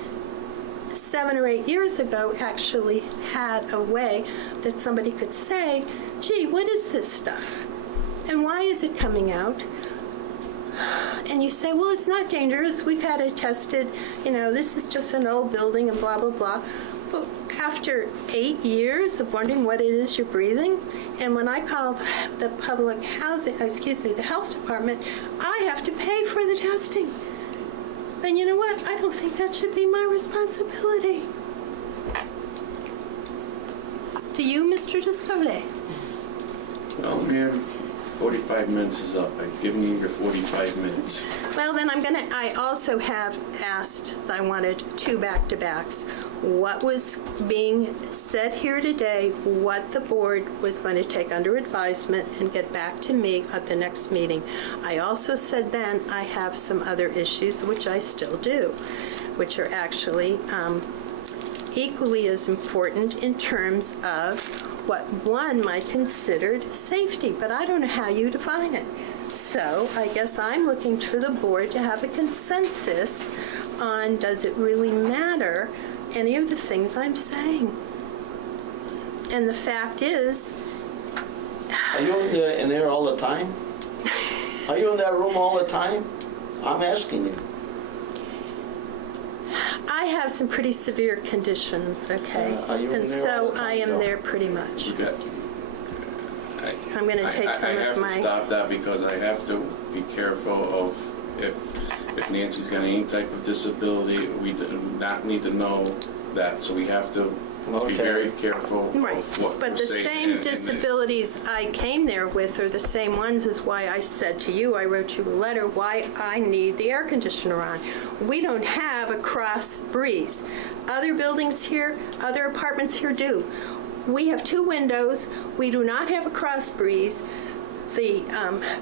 7 or 8 years ago actually had a way that somebody could say, gee, what is this stuff? And why is it coming out? And you say, well, it's not dangerous. We've had it tested. This is just an old building and blah, blah, blah. But after 8 years of wondering what it is you're breathing, and when I call the public housing, the health department, I have to pay for the testing. Then you know what? I don't think that should be my responsibility. To you, Mr. Descartes. Well, ma'am, 45 minutes is up. I've given you your 45 minutes. Well, then I also have asked, I wanted 2 back-to-backs. What was being said here today, what the board was going to take under advisement and get back to me at the next meeting. I also said then I have some other issues, which I still do, which are actually equally as important in terms of what one might consider safety, but I don't know how you define it. So I guess I'm looking for the board to have a consensus on, does it really matter, any of the things I'm saying? And the fact is, Are you in there all the time? Are you in that room all the time? I'm asking you. I have some pretty severe conditions, okay? Are you in And there all so the time, I am though? there pretty much. You got. I'm going to take some I of have my... to stop that because I have to be careful of if Nancy's got any type of disability, we do not need to know that. So we have to be Okay. very careful Right, of what but we're the saying. same and disabilities I came there with are the same ones as why I said to you, I wrote you a letter, why I need the air conditioner on. We don't have a cross breeze. Other buildings here, other apartments here do. We have 2 windows. We do not have a cross breeze. The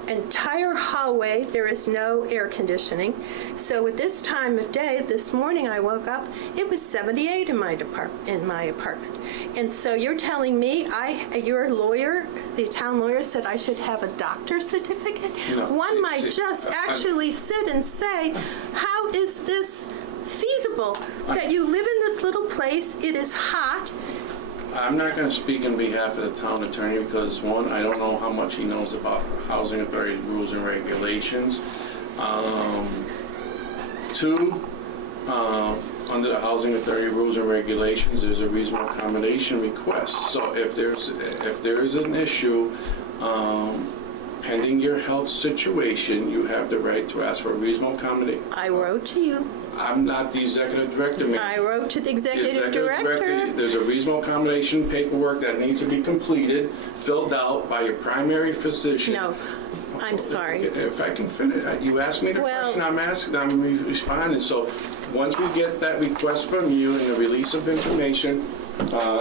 entire hallway, there is no air conditioning. So at this time of day, this morning I woke up, it was 78 in my apartment. And so you're telling me, your lawyer, the town lawyer, said I should have a doctor's certificate? No, One see- might see, just I'm- actually sit and say, how is this feasible? That you live in this little place, it is hot, I'm not going to speak on behalf of the town attorney because, one, I don't know how much he knows about housing authority rules and regulations. 2, under the housing authority rules and regulations, there's a reasonable accommodation request. So if there is an issue pending your health situation, you have the right to ask for a reasonable accommodation. I wrote to you. I'm not the executive director, ma'am. I wrote to the executive director, director. there's a reasonable accommodation paperwork that needs to be completed, filled out by your primary physician. No, I'm sorry. If I can finish, you asked me the Well- question, I'm responding. So once we get that request from you and the release of information,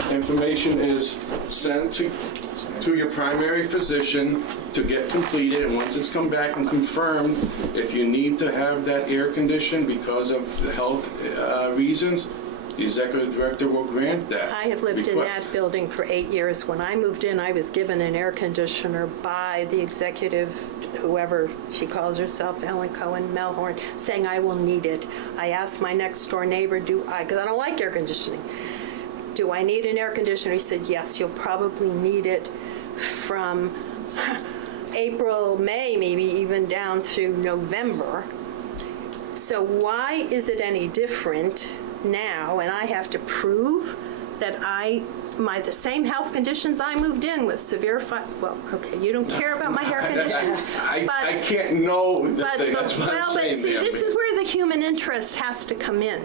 information is sent to your primary physician to get completed, and once it's come back and confirmed, if you need to have that air conditioned because of health reasons, the executive director will grant that. I have lived in request. that building for 8 years. When I moved in, I was given an air conditioner by the executive, whoever she calls herself, Ellen Cohen Melhorn, saying I will need it. I asked my next door neighbor, because I don't like air conditioning, do I need an air conditioner? He said, yes, you'll probably need it from April, May, maybe even down through November. So why is it any different now, and I have to prove that the same health conditions I moved in with severe, well, okay, you don't care about my hair conditions, I can't know the thing, that's what I'm but saying, see, ma'am. this is where the human interest has to come in.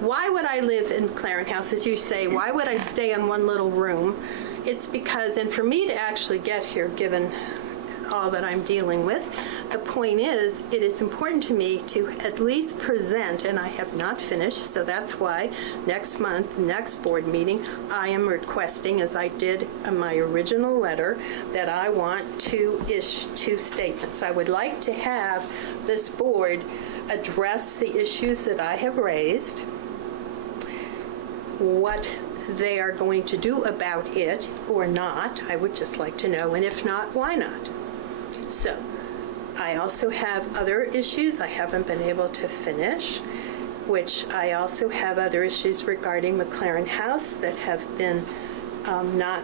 Why would I live in McLaren House, as you say? Why would I stay in one little room? It's because, and for me to actually get here, given all that I'm dealing with, the point is, it is important to me to at least present, and I have not finished, so that's why next month, next board meeting, I am requesting, as I did in my original letter, that I want to issue 2 statements. I would like to have this board address the issues that I have raised, what they are going to do about it or not. I would just like to know, and if not, why not? So, I also have other issues I haven't been able to finish, which I also have other issues regarding McLaren House that have been not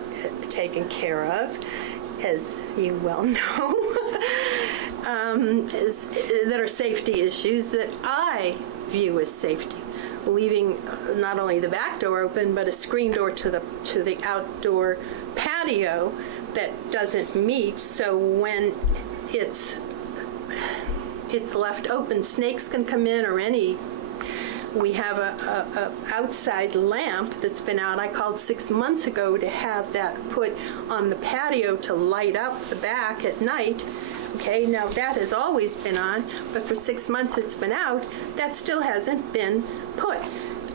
taken care of, as you well know, that are safety issues that I view as safety. Leaving not only the back door open, but a screen door to the outdoor patio that doesn't meet. So when it's left open, snakes can come in, or any We have a outside lamp that's been out. I called 6 months ago to have that put on the patio to light up the back at night. Okay, now that has always been on, but for 6 months it's been out. That still hasn't been put.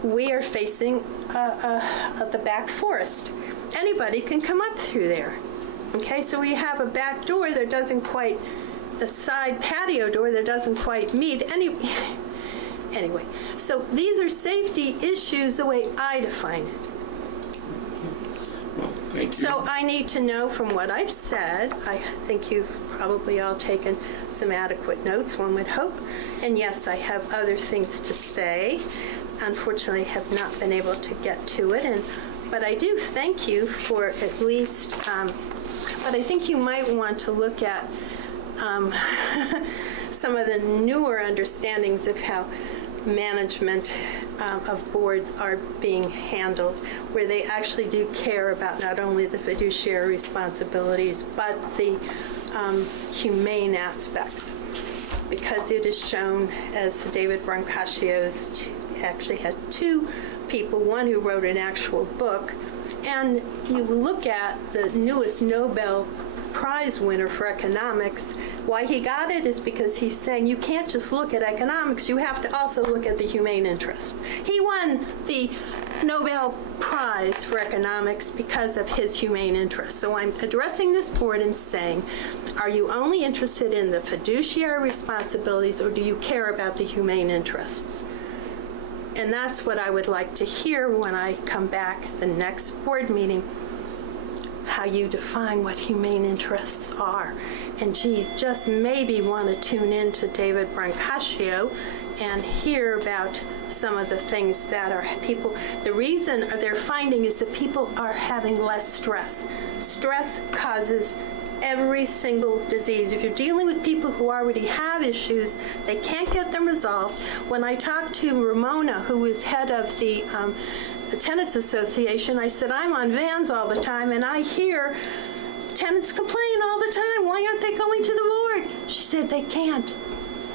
We are facing the back forest. Anybody can come up through there. Okay, so we have a back door that doesn't quite, the side patio door that doesn't quite meet anyway. So these are safety issues the way I define it. Well, thank you. So I need to know from what I've said, I think you've probably all taken some adequate notes, one would hope. And yes, I have other things to say. Unfortunately, have not been able to get to it. But I do thank you for at least, but I think you might want to look at some of the newer understandings of how management of boards are being handled, where they actually do care about not only the fiduciary responsibilities, but the humane aspects. Because it is shown, as David Brancacio's actually had two people, one who wrote an actual book, and you look at the newest Nobel Prize winner for economics. Why he got it is because he's saying you can't just look at economics, you have to also look at the humane interest. He won the Nobel Prize for economics because of his humane interest. So I'm addressing this board and saying, are you only interested in the fiduciary responsibilities, or do you care about the humane interests? And that's what I would like to hear when I come back the next board meeting, how you define what humane interests are. And gee, just maybe want to tune in to David Brancaccio and hear about some of the things that are people, the reason they're finding is that people are having less stress. Stress causes every single disease. If you're dealing with people who already have issues, they can't get them resolved. When I talked to Ramona, who is head of the Tenants Association, I said, I'm on vans all the time, and I hear tenants complain all the time. Why aren't they going to the board? She said they can't,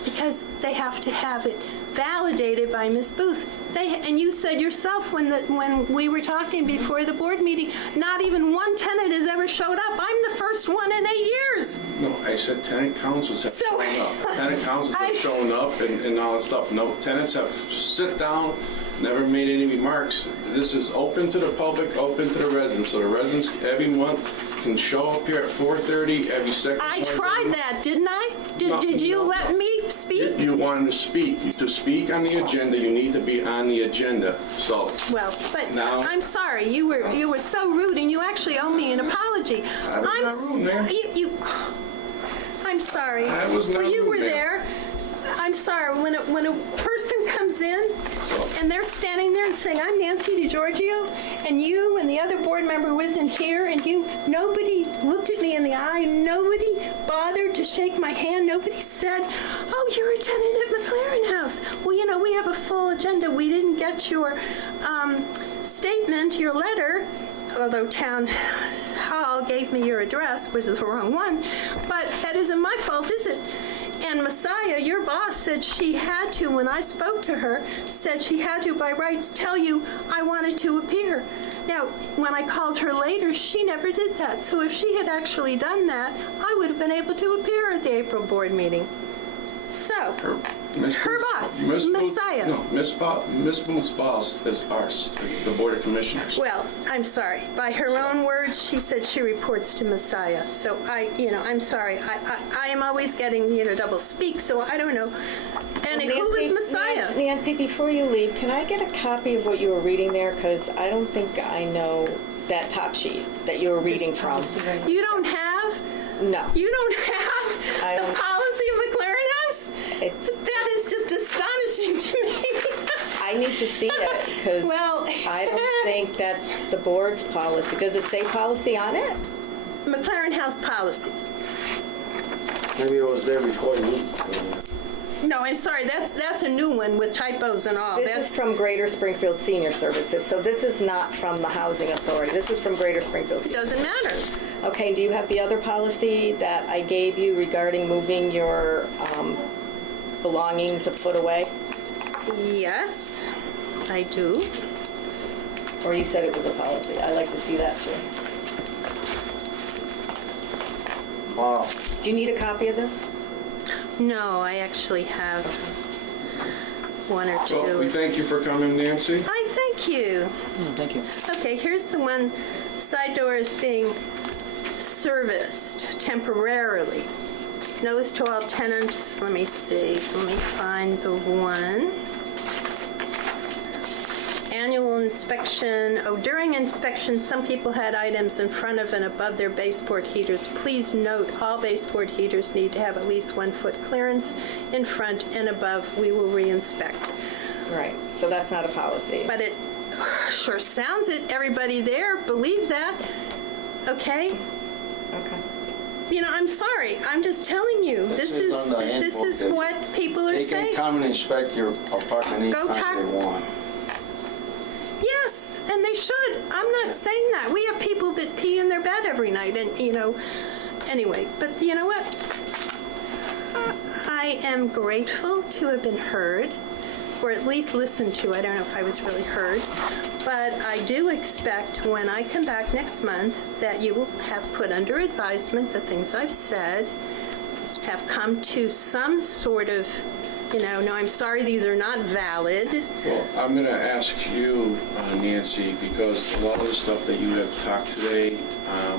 because they have to have it validated by Ms. Booth. And you said yourself when we were talking before the board meeting, not even one tenant has ever showed up. I'm the first one in 8 years. No, I said tenant councils have So- shown up. Tenant councils have shown up and all that stuff. No, tenants have sit down, never made any remarks. This is open to the public, open to the residents. So the residents every month can show up here at 4:30 every second. I Wednesday. tried that, didn't I? Did you let me speak? You wanted to speak. To speak on the agenda, you need to be on the agenda. So, Well, but Now- I'm sorry. You were so rude, and you actually owe me an apology. I was not rude, ma'am. I'm sorry. I was not Well, you rude, were ma'am. there. I'm sorry. When a person comes in So- and they're standing there and saying, "I'm Nancy DiGiorgio," and you and the other board member wasn't here, and nobody looked at me in the eye, nobody bothered to shake my hand, nobody said, "Oh, you're a tenant at McLaren House." Well, we have a full agenda. We didn't get your statement, your letter, although Town Hall gave me your address, which is the wrong one, but that isn't my fault, is it? And Messiah, your boss, said she had to, when I spoke to her, said she had to by rights tell you I wanted to appear. Now, when I called her later, she never did that. So if she had actually done that, I would have been able to appear at the April board meeting. So, her boss, Messiah. No, Miss Booth's boss is ours, the Board of Commissioners. Well, I'm sorry. By her own words, she said she reports to Messiah. So I'm sorry. I am always getting, double speak, so I don't know. And who is Messiah? Nancy, before you leave, can I get a copy of what you were reading there? Because I don't think I know that top sheet that you were reading from. You don't have? No. You don't have I the don't- policy of McLaren House? It's- That is just astonishing to me. I need to see it because Well- I don't think that's the board's policy. Does it say policy on it? McLaren House policies. Maybe it was there before you. No, I'm sorry. That's a new one with typos and all. This is from Greater Springfield Senior Services, so this is not from the Housing Authority. This is from Greater Springfield. Doesn't matter. Okay, do you have the other policy that I gave you regarding moving your belongings a foot away? Yes. I do. Or you said it was a policy. I like to see that too. Wow. Do you need a copy of this? No, I actually have one or two. Well, we thank you for coming, Nancy. Hi, thank you. Thank you. Okay, here's the one, side door is being serviced temporarily. Notice to all tenants, let me see, let me find the one. Annual inspection, during inspection, some people had items in front of and above their baseboard heaters. Please note, all baseboard heaters need to have at least 1 foot clearance in front and above. We will re-inspect. Right, so that's not a policy. But it sure sounds it, everybody there, believe that, okay? Okay. You know, I'm sorry, I'm just telling you, this is on the this handbook is that what people are They can saying. come and inspect your apartment Go anytime they want. Yes, and they should. I'm not saying that. We have people that pee in their bed every night, and, you know, anyway, but you know what? I am grateful to have been heard, or at least listened to. I don't know if I was really heard, but I do expect when I come back next month that you will have put under advisement the things I've said, have come to some sort of, you know, no, I'm sorry, these are not valid. Well, I'm going to ask you, Nancy, because a lot of the stuff that you have talked today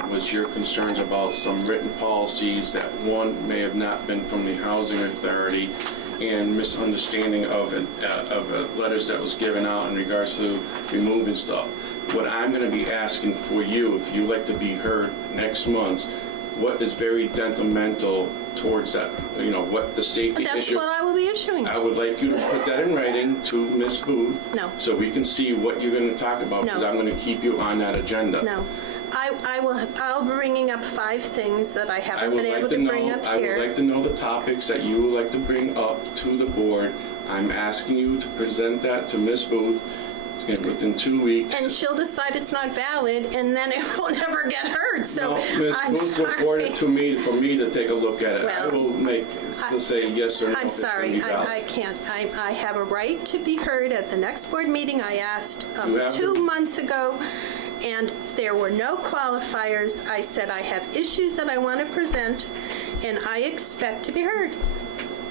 was your concerns about some written policies that, one, may have not been from the Housing Authority, and misunderstanding of letters that was given out in regards to removing stuff. What I'm going to be asking for you, if you like to be heard next month, what is very detrimental towards that, you know, what the safety That's issue. what I will be issuing. I would like you to put that in writing to Ms. Booth. No. So we can see what you're going to talk about, because No. I'm going to keep you on that agenda. No. I'll be bringing up 5 things that I I haven't would been able like to to bring know, up I would here. like to know the topics that you would like to bring up to the board. I'm asking you to present that to Ms. Booth within 2 weeks. And she'll decide it's not valid, and then it will never get heard, so No, Ms. I'm Booth will forward sorry. it to me for me to take a look at it. I Well, will make, to say yes or no. I'm if it's gonna sorry, be valid. I can't. I have a right to be heard at the next board meeting. I asked You have 2 to- months ago, and there were no qualifiers. I said I have issues that I want to present, and I expect to be heard.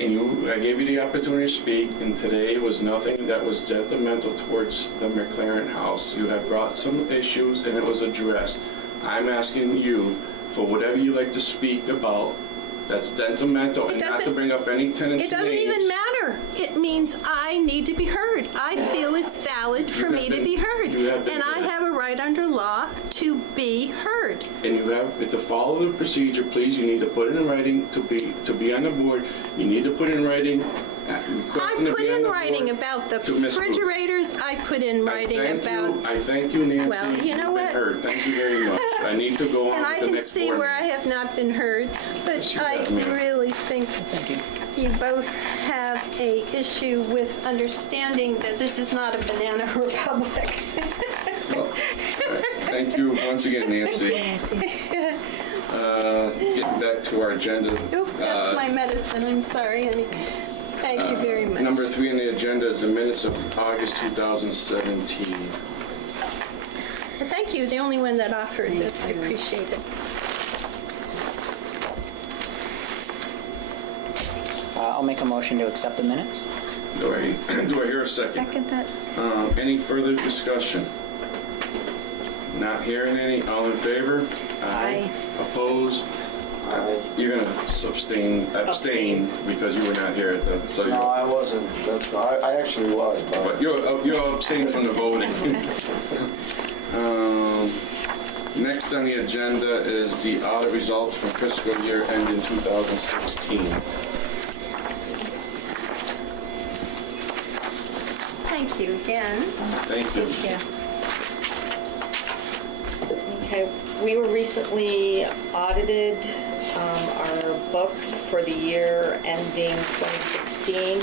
And I gave you the opportunity to speak, and today was nothing that was detrimental towards the McLaren house. You have brought some issues, and it was addressed. I'm asking you for whatever you like to speak about that's detrimental, and not to doesn't- bring up any tenants' It doesn't names. even matter. It means I need to be heard. I feel it's valid for You me have to been- be heard. you have been And I heard. have a right under law to be heard. And you have to follow the procedure, please. You need to put it in writing to be on the board. You need to put in writing, I requesting to put be on in the writing board about the to Ms. Booth. refrigerators. I put in writing about... I thank you, Nancy. Well, you know You've been what? heard. Thank you very much. I need to go on And with I the can next see board where I meeting. have not been heard, but Yes, you I have, ma'am. really think Thank you. you both have a issue with understanding that this is not a banana republic. Well, all right. Thank you once again, Nancy. Getting back to our agenda. Oop, that's my medicine, I'm sorry, honey. Thank you very much. Number 3 on the agenda is the minutes of August 2017. And thank you, the only one that offered this, I appreciate it. I'll make a motion to accept the minutes. Do I hear a second? Second that. Any further discussion? Not hearing any. All in favor? Aye. Opposed? You're going to abstain because you were not here at the, so No, you, I wasn't. That's right. I actually was, but you're abstaining from the voting. Next on the agenda is the audit results from fiscal year ending 2016. Thank you again. Thank you. Yeah. Okay, we were recently audited our books for the year ending 2016.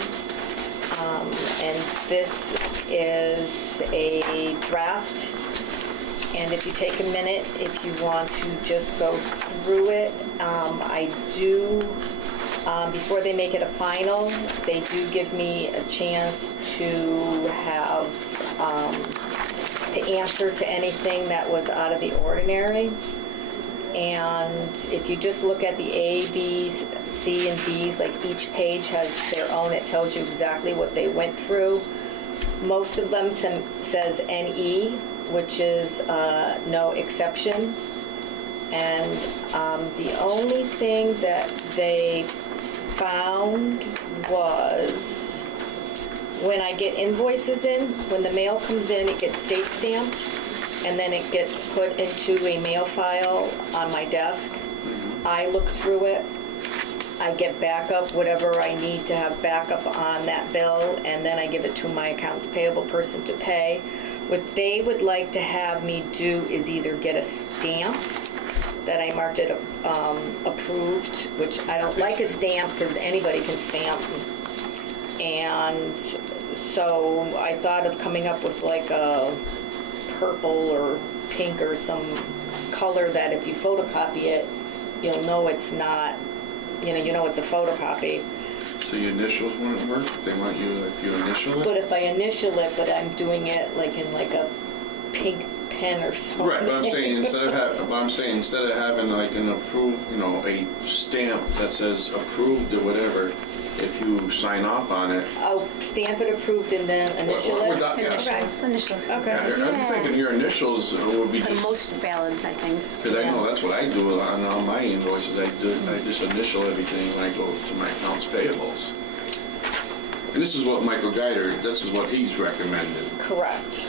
And this is a draft. And if you take a minute, if you want to just go through it, I do, before they make it a final, they do give me a chance to have to answer to anything that was out of the ordinary. And if you just look at the A, B's, C, and D's, like each page has their own, it tells you exactly what they went through. Most of them says NE, which is no exception. And the only thing that they found was when I get invoices in, when the mail comes in, it gets date stamped, and then it gets put into a mail file on my desk. I look through it. I get backup, whatever I need to have backup on that bill, and then I give it to my accounts payable person to pay. What they would like to have me do is either get a stamp that I marked it approved, which I don't like a stamp because anybody can stamp. And so I thought of coming up with like a purple or pink or some color that if you photocopy it, you'll know it's not, you know it's a photocopy. So your initials wouldn't work? They want you, if you initial it? But if I initial it, but I'm doing it like in like a pink pen or something. Right, but I'm saying instead of having like an approved, a stamp that says approved or whatever, if you sign off on it. Oh, stamp it approved and then initial Or it? that- yeah. Initials. Okay. I'm thinking your initials would be The just, most valid, I think. because I know that's what I do on all my invoices. I just initial everything when I go to my accounts payables. And this is what Michael Geider, this is what he's recommended. Correct.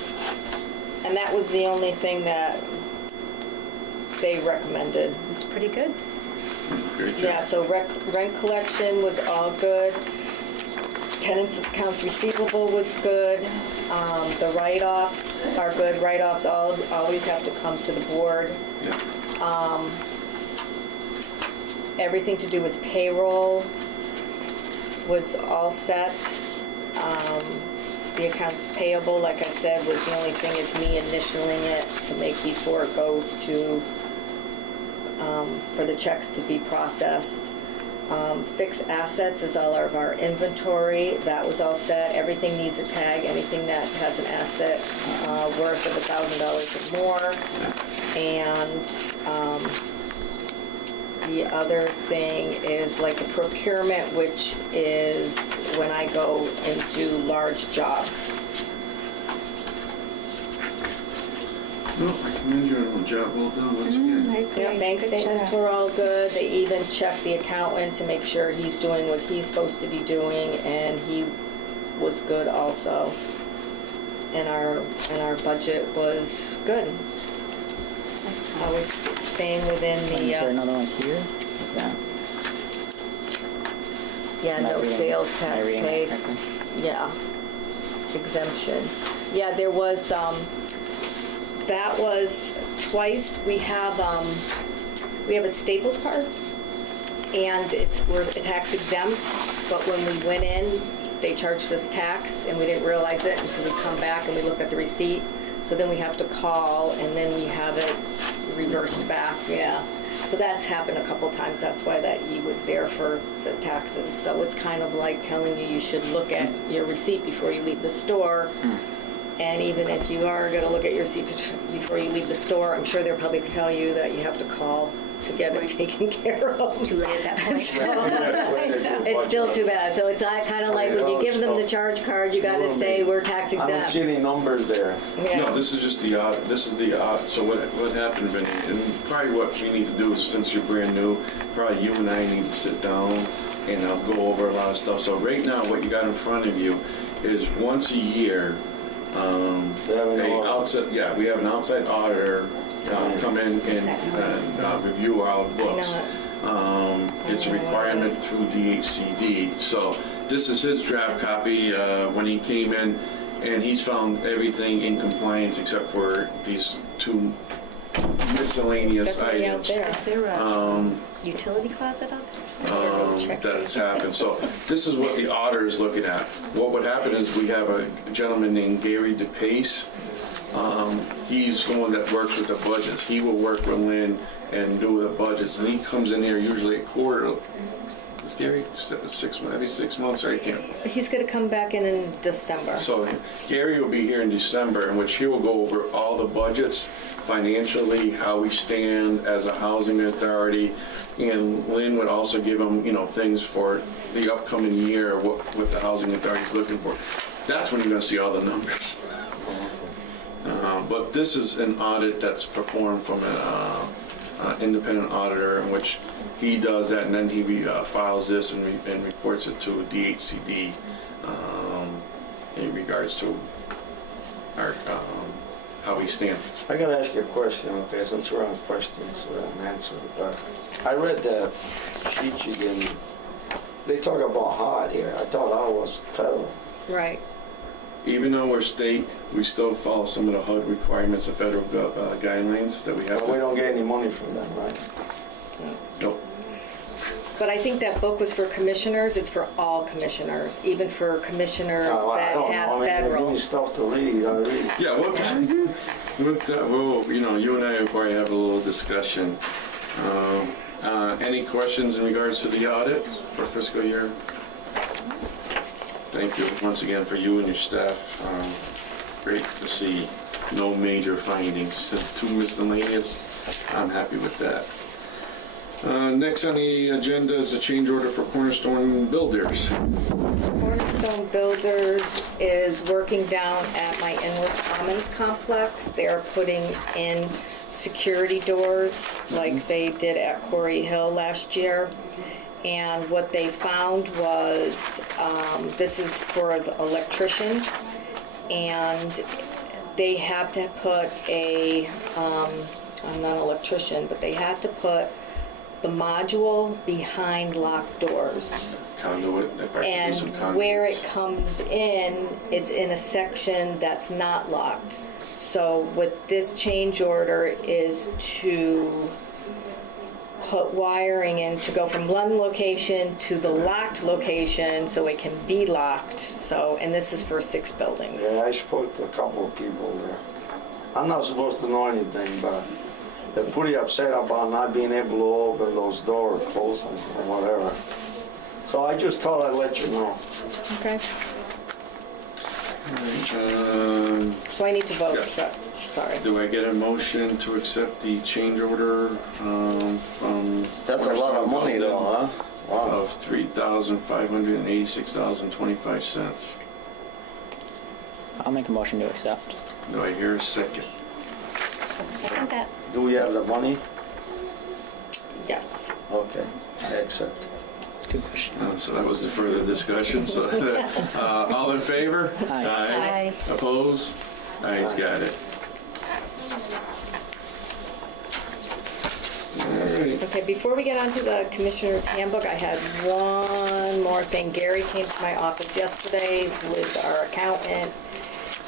And that was the only thing that they recommended. It's pretty good. Great job. Yeah, so rent collection was all good. Tenants' accounts receivable was good. The write-offs are good. Write-offs always have to come to the board. Yeah. Everything to do with payroll was all set. The accounts payable, like I said, was the only thing is me initialing it to make before it goes to, for the checks to be processed. Fixed assets is all of our inventory. That was all set. Everything needs a tag. Anything that has an asset worth of $1,000 or more. And the other thing is like the procurement, which is when I go and do large jobs. No, I commend you on a job well done once again. I agree. Yeah, bank Good statements job. were all good. They even checked the accountant to make sure he's doing what he's supposed to be doing, and he was good also. And our budget was good. Always staying within Is there the, another one here? Is that? yeah, am I no reading- sales am I tax reading that paid. correctly? Yeah, exemption. Yeah, there was, that was twice. We have a Staples card, and we're tax exempt, but when we went in, they charged us tax, and we didn't realize it until we come back and we looked at the receipt. So then we have to call, and then we have it reversed back, yeah. So that's happened a couple times. That's why that E was there for the taxes. So it's kind of like telling you should look at your receipt before you leave the store. And even if you are going to look at your receipt before you leave the store, I'm sure they'll probably tell you that you have to call to get it taken care of. It's too late at that point. It's still too bad. So it's kind of like when you give them the charge card, you got to say we're tax I don't exempt. see any numbers there. Yeah. No, this is just the audit. This is the audit. So what happened, Vinny, and probably what you need to do is, since you're brand new, probably you and I need to sit down and go over a lot of stuff. So right now, what you got in front of you is once a year, They have an audit. we have an outside auditor come in and review our books. It's a requirement through DHCD. So this is his draft copy when he came in, and he's found everything in compliance except for these two miscellaneous Definitely out items. there. Is there a utility closet out there? That has happened. So this is what the auditor is looking at. What would happen is we have a gentleman named Gary DePace, He's the one that works with the budgets. He will work with Lynn and do the budgets, and he comes in here usually a quarter. Is Gary 6 months? Every 6 months, I can't. He's gonna come back in December. So Gary will be here in December, in which he will go over all the budgets financially, how we stand as a housing authority, and Lynn would also give him, things for the upcoming year, what the housing authority is looking for. That's when you're going to see all the numbers. But this is an audit that's performed from an independent auditor, in which he does that, and then he files this and reports it to DHCD in regards to our how we stand. I gotta ask you a question, okay, since we're on questions and answers. But I read the sheet you gave me. They talk about HUD here. I thought HUD was federal. Right. Even though we're state, we still follow some of the HUD requirements of federal guidelines that we have. But we don't get any money from them, right? Nope. But I think that book was for commissioners. It's for all commissioners, even for commissioners I that don't have know. I mean, they give federal. me stuff to read. I read. Yeah, well, you and I will probably have a little discussion. Any questions in regards to the audit for fiscal year? Thank you once again for you and your staff. Great to see no major findings. Too miscellaneous. I'm happy with that. Next on the agenda is a change order for Cornerstone Builders. Cornerstone Builders is working down at my Inwood Commons complex. They are putting in security doors like they did at Quarry Hill last year. And what they found was, this is for the electrician, and they have to put I'm not an electrician, but they have to put the module behind locked doors. Conduit. They probably use some And conduits. where it comes in, it's in a section that's not locked. So with this change order is to put wiring in to go from one location to the locked location so it can be locked. So, and this is for 6 buildings. Yeah, I spoke to a couple of people there. I'm not supposed to know anything, but they're pretty upset about not being able to open those doors, close them, or whatever. So I just thought I'd let you know. Okay. Um, So I need to vote, Yes. so, sorry. Do I get a motion to accept the change order from? That's a lot of money though, huh? Wow. Of $3,586.25. I'll make a motion to accept. Do I hear a second? Second that. Do we have the money? Yes. Okay, I accept. Good question. So that was the further discussion, so, all in favor? Aye. Aye. Opposed? Ayes, got it. All right. Okay, before we get on to the Commissioner's Handbook, I had one more thing. Gary came to my office yesterday, who is our accountant,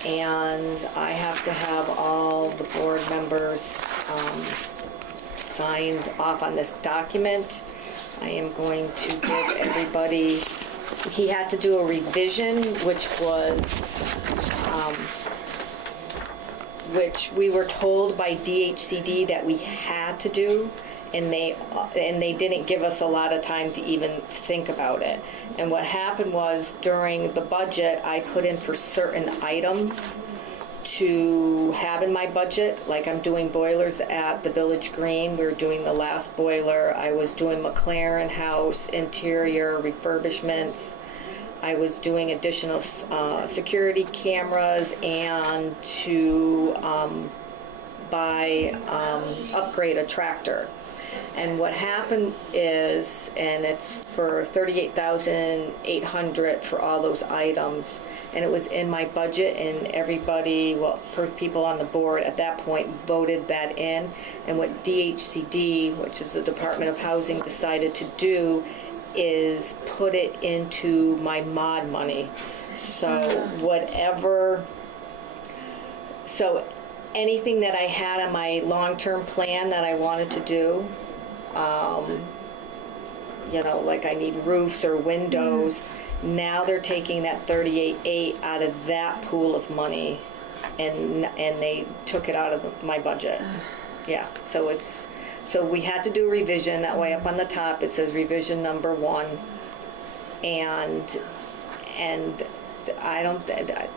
and I have to have all the board members signed off on this document. I am going to give everybody, he had to do a revision, which was, which we were told by DHCD that we had to do, and they didn't give us a lot of time to even think about it. And what happened was, during the budget, I put in for certain items to have in my budget, like I'm doing boilers at the Village Green. We were doing the last boiler. I was doing McLaren House interior refurbishments. I was doing additional security cameras and to upgrade a tractor. And what happened is, and it's for $38,800 for all those items, and it was in my budget, and everybody, well, people on the board at that point voted that in. And what DHCD, which is the Department of Housing, decided to do is put it into my mod money. So anything that I had on my long-term plan that I wanted to do, like I need roofs or windows, now they're taking that 38.8 out of that pool of money and they took it out of my budget. Yeah, so we had to do a revision, that way up on the top it says revision number 1. And I don't,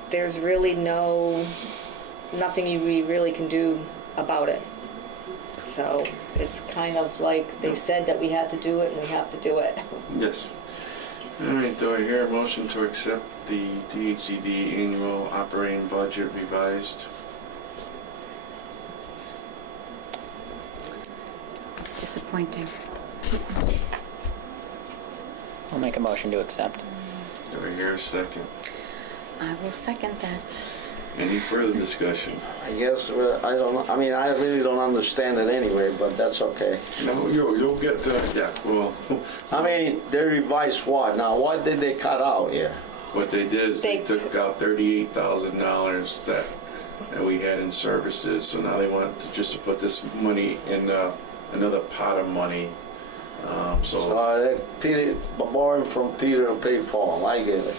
there's really nothing we really can do about it. So it's kind of like they said that we had to do it and we have to do it. Yes. All right, do I hear a motion to accept the DHCD annual operating budget revised? It's disappointing. I'll make a motion to accept. Do I hear a second? I will second that. Any further discussion? I guess, I don't know, I mean, I really don't understand it anyway, but that's okay. No, you'll get the, yeah, well, I mean, they revised what? Now, what did they cut out here? what they did is they They- took out $38,000 that we had in services, so now they want to just to put this money in another pot of money. So Peter, borrowing from Peter and pay Paul, I get it.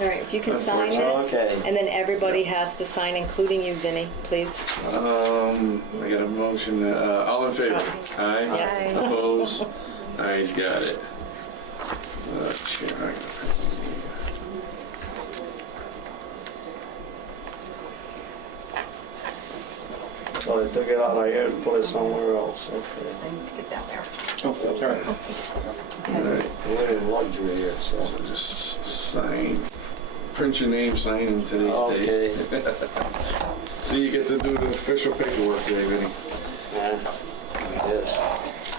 All right, if you can sign this, Okay. and then everybody has to sign, including you, Vinnie, please. I got a motion, all in favor? Aye? Yes. Opposed? Ayes, got it. Chair, So they took it out of here and put it somewhere else, okay. Get down there. Oh, sorry. All right, We live in luxury here, so. so just sign, print your name, sign in today's date. Okay. So you get to do the official paperwork today, Vinnie. Yeah. Yes.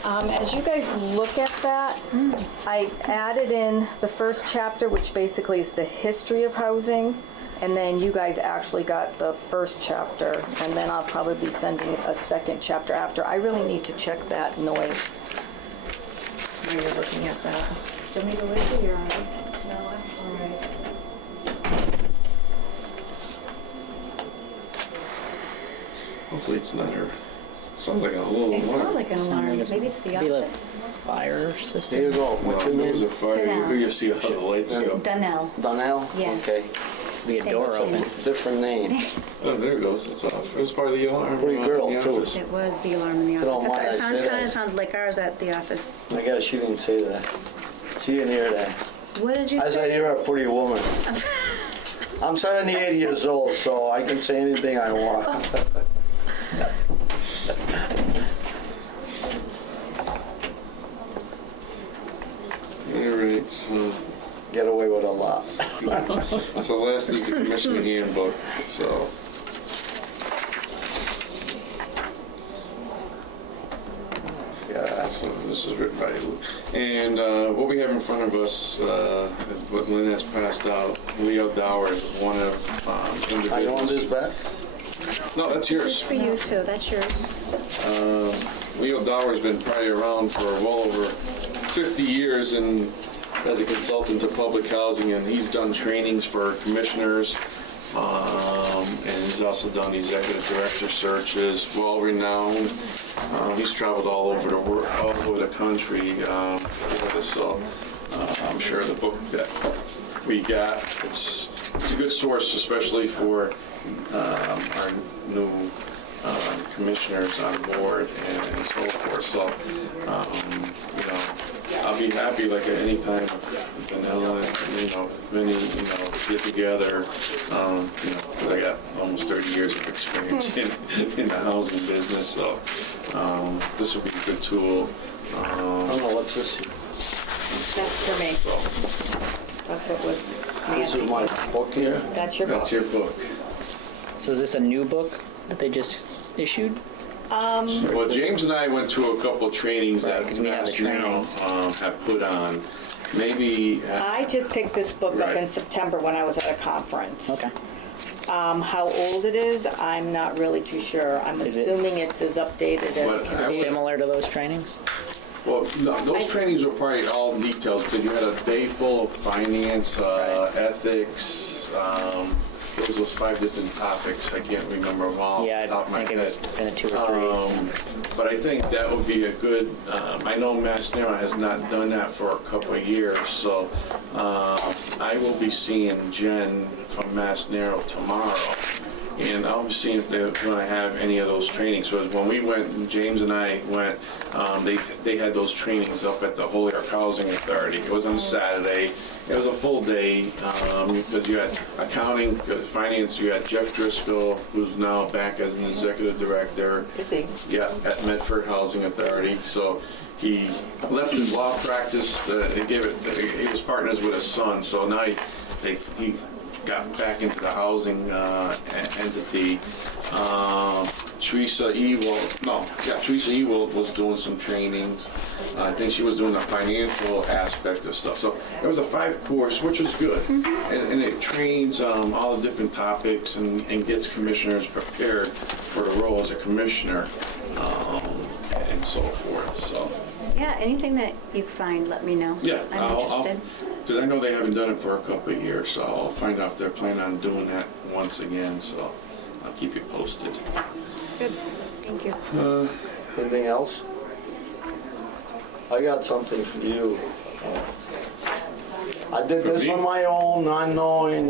As you guys look at that, I added in the first chapter, which basically is the history of housing, and then you guys actually got the first chapter, and then I'll probably be sending a second chapter after. I really need to check that noise while you're looking at that. Do you want me to wait till you're on? No, I'm all right. Hopefully it's not her. Sounds like a little It alarm. sounds like an alarm. Like it's- Maybe it's the Be the office. fire Here you system. go. Well, What's if your there was a name? fire, you see how the lights go. Donnell. Donnell? Yeah. Okay. Be a door Thank you. open. Different name. Oh, there it goes, it's off. It was part of the alarm. Pretty girl, in the too. office. It was the alarm in the don't office. mind It I sounds say kind that. of sounded like ours at the office. I guess she didn't say that. She didn't hear that. What did you I said, say? you're a pretty woman. I'm 78 years old, so I can say anything I want. All right, so, Get away with a lot. so last is the commissioner handbook, so. Yeah. So this is written by Lou. And what we have in front of us, what Lynn has passed out, Leo Dower is one of Are you on this individuals. back? No, that's This is yours. for you too. That's yours. Leo Dower's been probably around for well over 50 years and as a consultant to public housing, and he's done trainings for commissioners, and he's also done executive director searches, well-renowned. He's traveled all over the country for this, so I'm sure the book that we got, it's a good source, especially for our new commissioners on board and so forth. So, you know, I'll be happy like at any time Vanilla, Vinny, get together, because I got almost 30 years of experience in the housing business. So this will be a good tool. I don't know, what's this? That's for me. So That's what was This is Nancy. my book here. That's your book. that's your book. So is this a new book that they just issued? Well, James and I went to a couple of trainings Right, that 'cause we have the Mass Now trainings. have put on. Maybe. I just picked this book up Right. in September when I was at a conference. Okay. How old it is, I'm not really too sure. I'm Is it- assuming it's as updated What- as Is can it be. similar to those trainings? Well, no, those trainings were probably all details, because you had a day full of finance, ethics, there was those 5 different topics, I can't remember them all. off Yeah, the top of I my think it was head. in the 2 or 3. But I think that would be a good, I know Mass Narrow has not done that for a couple of years, so I will be seeing Jen from Mass Narrow tomorrow. and I'll be seeing if they're going to have any of those trainings. So when we went, James and I went, they had those trainings up at the E.L.Housing Authority. It was on Saturday. It was a full day because you had accounting, finance. You had Jeff Driscoll, who's now back as an executive director. Is he? Yeah, at Medford Housing Authority. So he left his law practice. He was partners with his son. So now he got back into the housing entity. Teresa Ewell was doing some trainings. I think she was doing the financial aspect of stuff. So it was a 5-course, which was good. And it trains all the different topics and gets commissioners prepared for the role as a commissioner and so forth. So Yeah, anything that you find, let me know. yeah, I'm interested. because I know they haven't done it for a couple of years, so I'll find out if they're planning on doing that once again. So I'll keep you posted. Good, thank you. Anything else? I got something for you. I did For this me? on my own, not knowing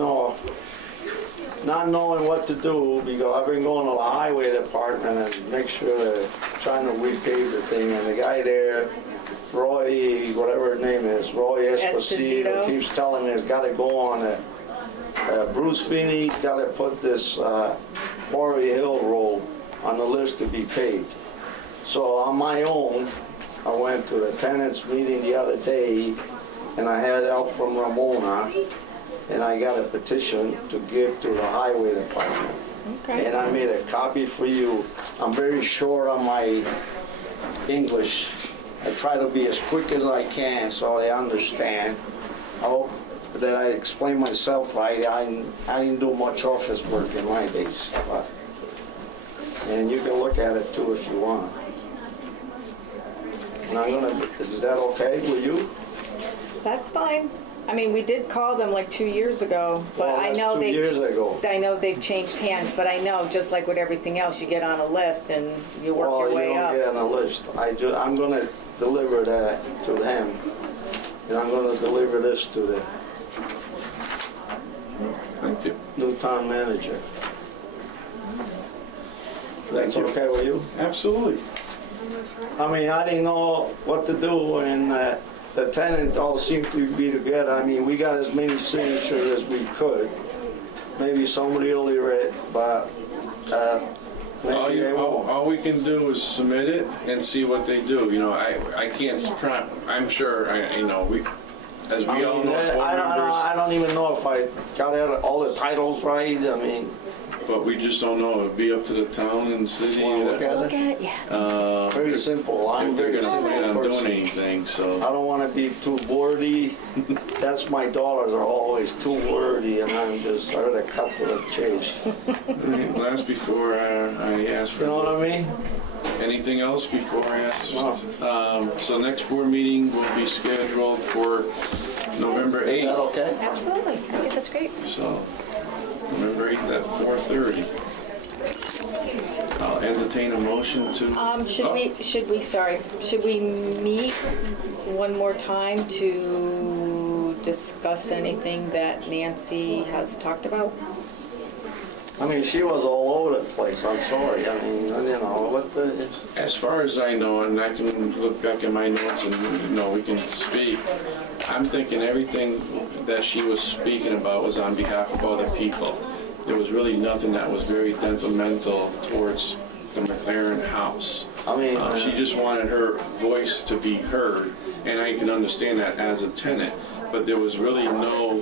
what to do, because I've been going to the highway department and make sure they're trying to repave the thing, and the guy there, Roy, whatever his name is, Roy Esposito, Esposito. keeps telling me it's gotta go on it. Bruce Feeney's gotta put this Quarry Hill Road on the list to be paved. So on my own, I went to the tenants meeting the other day, and I had help from Ramona, and I got a petition to give to the highway department. Okay. And I made a copy for you. I'm very short on my English. I try to be as quick as I can so they understand. I hope that I explain myself right. I didn't do much office work in my days. And you can look at it too if you want. And I'm gonna, is that okay with you? That's fine. I mean, we did call them like 2 years ago, but Well, I that's know 2 they. years ago. I know they've changed hands, but I know, just like with everything else, you get on a list and you work your way Well, you don't get up. on a list. I'm gonna deliver that to them, and I'm gonna deliver this to the Thank you. new town manager. That's Thank you. okay with you? Absolutely. I mean, I didn't know what to do, and the tenant all seemed to be together. I mean, we got as many signatures as we could. Maybe somebody will hear it, but maybe they won't. All we can do is submit it and see what they do. You know, I can't. I'm sure. We, as we all know, board members, I don't even know if I got all the titles right. I mean, but we just don't know. It'd be up to the town and city. Wanna look at Look at it, yeah. very simple. I'm If they're very going to simple plan on doing person. anything, so. I don't want to be too wordy. That's my daughters are always too wordy, and I'm just I rather cut to the chase. Last before I ask for. You know what I mean? Anything else before I ask? No. So next board meeting will be scheduled for November Is that 8th. okay? Absolutely, I think that's great. So November 8th at 4:30. I'll entertain a motion to. Should we meet one more time to discuss anything that Nancy has talked about? I mean, she was all over the place. I'm sorry. I mean, what the... As far as I know, and I can look back at my notes and, we can speak, I'm thinking everything that she was speaking about was on behalf of other people. There was really nothing that was very detrimental towards the McLaren house. I mean... She just wanted her voice to be heard, and I can understand that as a tenant, but there was really no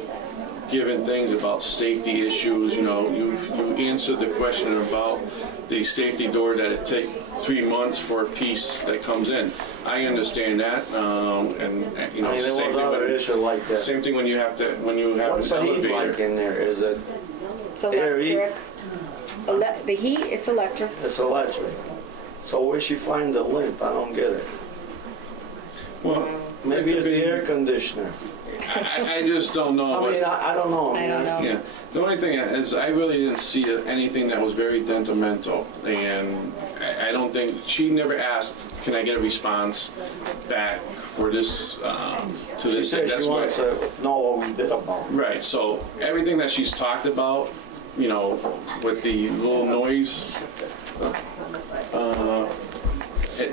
given things about safety issues. You answered the question about the safety door that it take 3 months for a piece that comes in. I understand that, and I mean, there same was thing other issue like that. same thing when you have What's an the heat elevator. like in there? Is it... It's Air heat? electric. The heat, it's electric. It's electric. So where she find the lint? I don't get it. Well, Maybe it it's could the be- air conditioner. I just don't know. I mean, I don't know. I don't know. Yeah, the only thing is, I really didn't see anything that was very detrimental, and I don't think, she never asked, can I get a response back for this, to She this? said That's she why- wants to know what we did about it. Right, so everything that she's talked about, you know, with the little noise,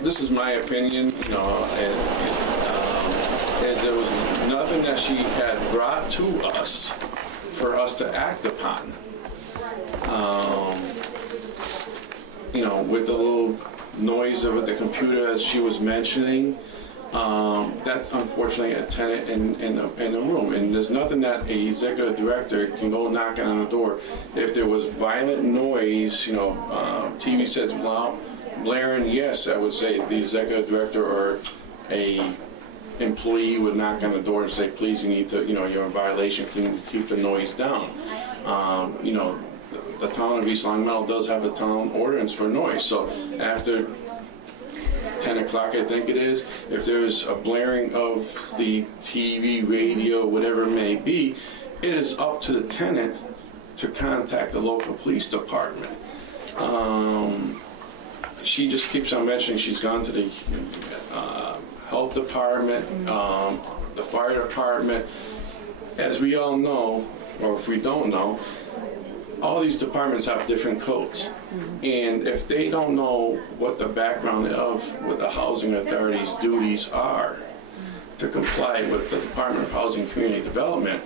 this is my opinion, you know, is there was nothing that she had brought to us for us to act upon. You know, with the little noise of the computer, as she was mentioning, that's unfortunately a tenant in the room, and there's nothing that a executive director can go knocking on the door. If there was violent noise, you know, TV says loud, blaring, yes, I would say the executive director or a employee would knock on the door and say, please, you need to, you know, you're in violation, can you keep the noise down? You know, the town of East Long Meadow does have a town ordinance for noise, so after 10 o'clock, I think it is, if there's a blaring of the TV, radio, whatever it may be, it is up to the tenant to contact the local police department. She just keeps on mentioning she's gone to the health department, the fire department. As we all know, or if we don't know, all these departments have different codes. And if they don't know what the background of what the housing authority's duties are to comply with the Department of Housing and Community Development,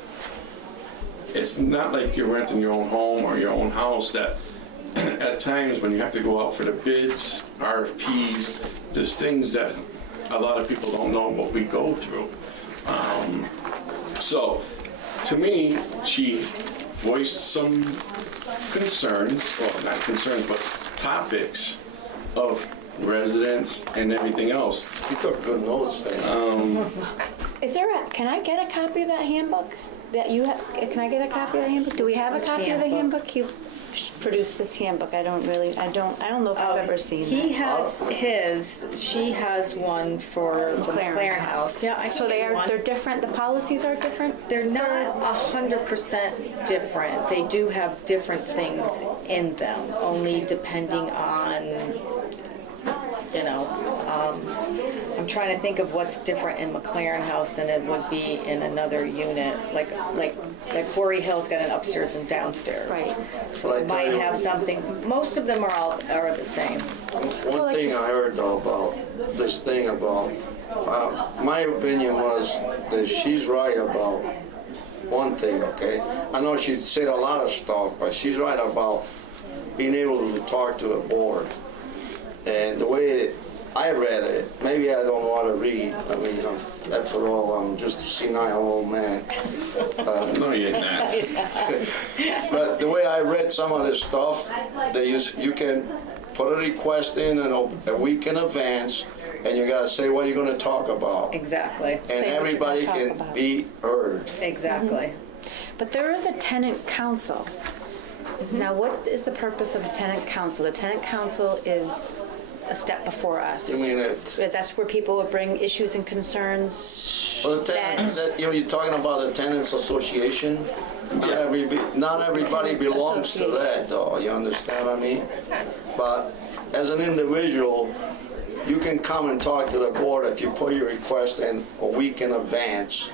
it's not like you're renting your own home or your own house that at times when you have to go out for the bids, RFPs, there's things that a lot of people don't know what we go through. So to me, she voiced some concerns, well, not concerns, but topics of residents and everything else. You took good notes there. Is there can I get a copy of that handbook? That you have, can I get a copy of the handbook? Do we have a copy of the handbook? You produced this handbook. I don't know if I've ever seen He it. has his, she has one for the McLaren House. Yeah, I So they're different, the policies are different? They're not 100% different. They do have different things in them, only depending on, you know, I'm trying to think of what's different in McLaren House than it would be in another unit. Like Quarry Hill's got an upstairs and downstairs. Right. So I tell Might you, have something. Most of them are the same. one thing I heard though about this thing about, my opinion was that she's right about one thing, okay? I know she said a lot of stuff, but she's right about being able to talk to the board. And the way I read it, maybe I don't know how to read. I mean, after all, I'm just a senile old man. No, you're not. But the way I read some of this stuff, you can put a request in a week in advance, and you gotta say what you're gonna talk about. Exactly. And Say what you're everybody gonna talk can about. be heard. Exactly. But there is a tenant council. Now, what is the purpose of a tenant council? The tenant council is a step before us. I mean, it's, That's where people would bring issues and concerns. well, the tenants, you're talking about the tenants association. Not everybody belongs to that, though. You understand what I mean? But as an individual, you can come and talk to the board if you put your request in a week in advance,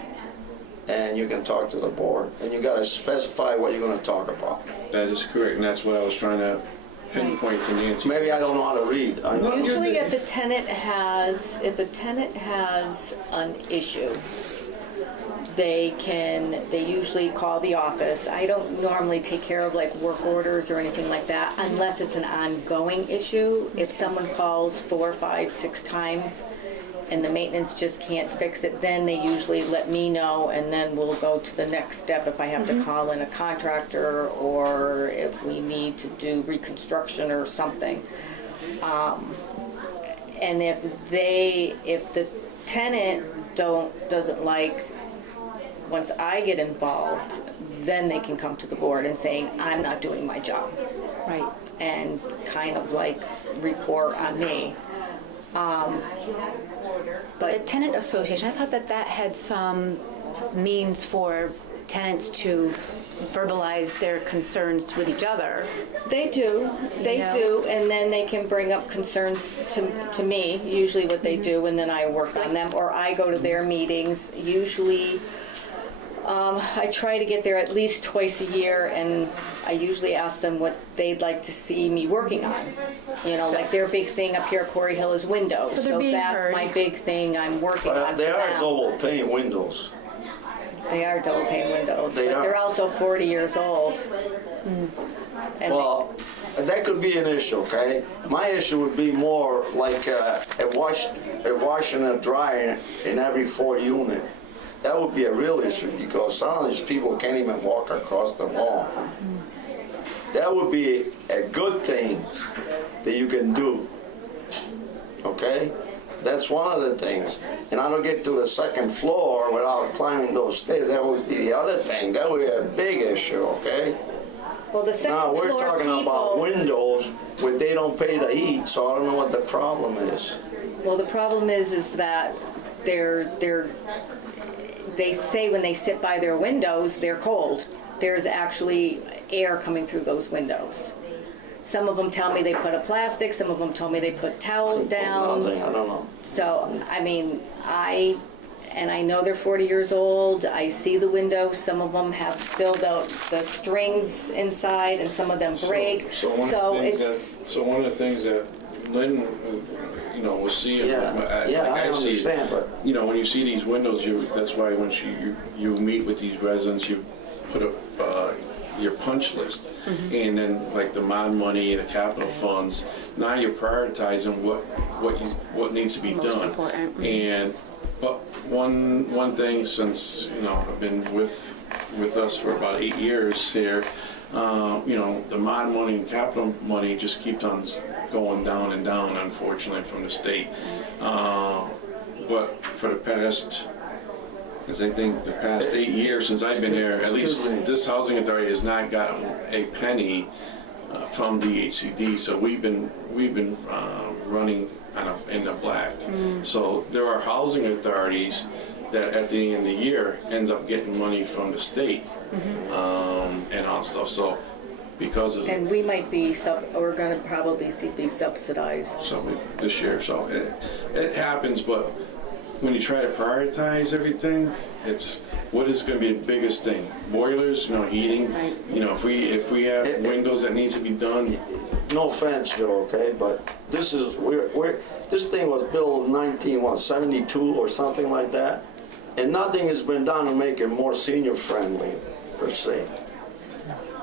and you can talk to the board. And you gotta specify what you're gonna talk about. That is correct, and that's what I was trying to pinpoint to Nancy. Maybe I don't know how to read. Usually if a tenant has an issue, they usually call the office. I don't normally take care of like work orders or anything like that unless it's an ongoing issue. If someone calls 4, 5, 6 times and the maintenance just can't fix it, then they usually let me know, and then we'll go to the next step if I have to call in a contractor or if we need to do reconstruction or something. And if the tenant doesn't like, once I get involved, then they can come to the board and saying, I'm not doing my job. Right. And kind of like report on me. But the tenant association, I thought that had some means for tenants to verbalize their concerns with each other. They do, Yeah. and then they can bring up concerns to me, usually what they do, and then I work on them, or I go to their meetings. Usually, I try to get there at least twice a year, and I usually ask them what they'd like to see me working on. You know, like their big thing up here at Quarry Hill is windows. So they're being that's heard. my big thing I'm working on. They for are them. double pane windows. They are double pane windows, They but are. they're also 40 years old. And Well, that could be an issue, okay? My issue would be more like a wash and a dryer in every 4 unit. That would be a real issue because some of these people can't even walk across the lawn. That would be a good thing that you can do, okay? That's one of the things. And I don't get to the second floor without climbing those stairs. That would be the other thing. That would be a big issue, okay? well, the second Now, we're floor talking people. about windows where they don't pay to eat, so I don't know what the problem is. Well, the problem is that they say when they sit by their windows, they're cold. There's actually air coming through those windows. Some of them tell me they put a plastic, some of them tell me they put towels down. Nothing, I don't know. So, I mean, I know they're 40 years old. I see the windows. Some of them have still the strings inside, and some of them break. So one of the things that Lynn, you know, was seeing, Yeah, I understand, but you know, when you see these windows, that's why when you meet with these residents, you put up your punch list, and then like the mod money and the capital funds. Now you're prioritizing what needs to be done. important. And but one thing, since you know I've been with us for about 8 years here, you know, the mod money and capital money just keeps on going down and down, unfortunately, from the state. But for the past, because I think the past 8 years since I've been here, at least this housing authority has not gotten a penny from DHCD. So we've been running in the black. So there are housing authorities that at the end of the year ends up getting money from the state and all stuff. So because of And we might be, we're going to probably be subsidized. this year, so it happens. But when you try to prioritize everything, it's what is going to be the biggest thing? Boilers, you know, heating. Right. You know, if we have windows that needs to be done. no offense, Joe, okay, but this is, this thing was built in 1972 or something like that, and nothing has been done to make it more senior friendly, per se.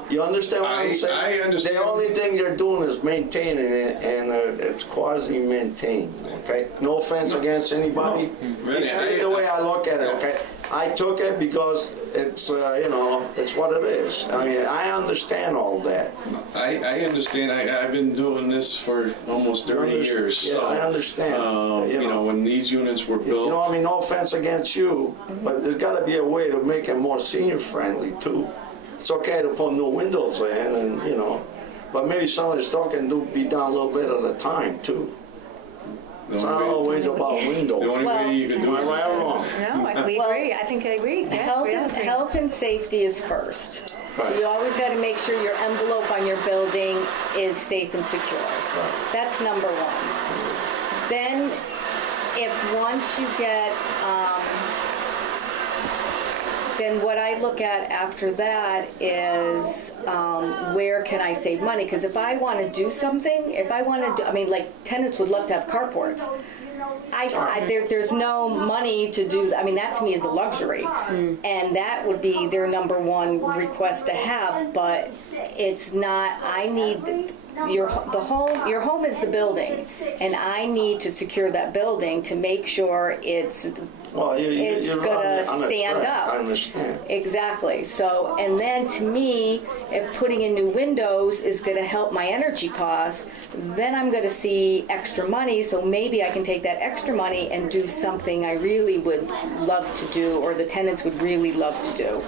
You understand what I'm saying? I understand. The only thing you're doing is maintaining it, and it's quasi-maintained, okay? No offense against anybody. Really, Either way I look at it, okay? I took it because it's, you know, it's what it is. I mean, I understand all that. I understand. I've been doing this for almost 30 years. Yeah, so, I understand. You know, when these units were built. You know, I mean, no offense against you, but there's gotta be a way to make it more senior friendly too. It's okay to put new windows in and, you know, but maybe some of the stuff can be done a little bit at a time too. It's not always about windows. The only way you can do Am it. I right or wrong? No, we agree. I think I agree. Yes, we all agree. Health and safety is first. So Right. you always got to make sure your envelope on your building is safe and secure. That's number one. Then, if once you get, then what I look at after that is where can I save money? Because if I want to do something, if I want to do, I mean, like tenants would love to have carports. There's no money to do, I mean, that to me is a luxury. And that would be their number one request to have, but it's not, I need, your home is the building, and I need to secure that building to make sure it's Well, it's you're gonna on a stand track, up. I understand. Exactly. So, and then to me, if putting in new windows is going to help my energy costs, then I'm going to see extra money. So maybe I can take that extra money and do something I really would love to do, or the tenants would really love to do.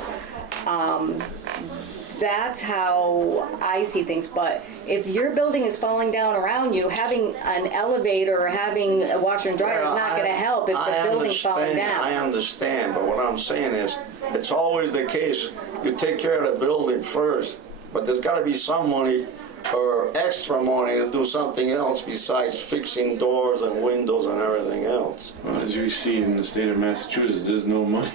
That's how I see things. But if your building is falling down around you, having an elevator or having a washer and dryer is not going to help if the building's falling down. I understand, but what I'm saying is, it's always the case, you take care of the building first, but there's gotta be some money or extra money to do something else besides fixing doors and windows and everything else. Well, as you see in the state of Massachusetts, there's no money.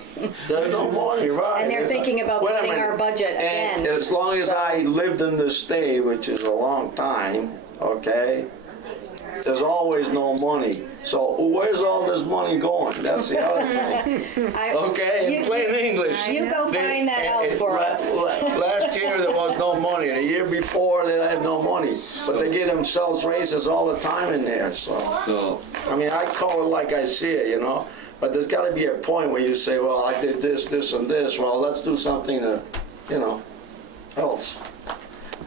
There's no money, right? And they're thinking about Wait a cutting minute. our budget And again. as long as I lived in the state, which is a long time, okay, there's always no money. So where's all this money going? That's the other thing. Okay, in plain English. You go find that out for us. Last year there was no money. The year before they had no money. But they give themselves raises all the time in there, so. So, I mean, I call it like I see it, you know? But there's gotta be a point where you say, well, I did this, this, and this. Well, let's do something that, you know, else.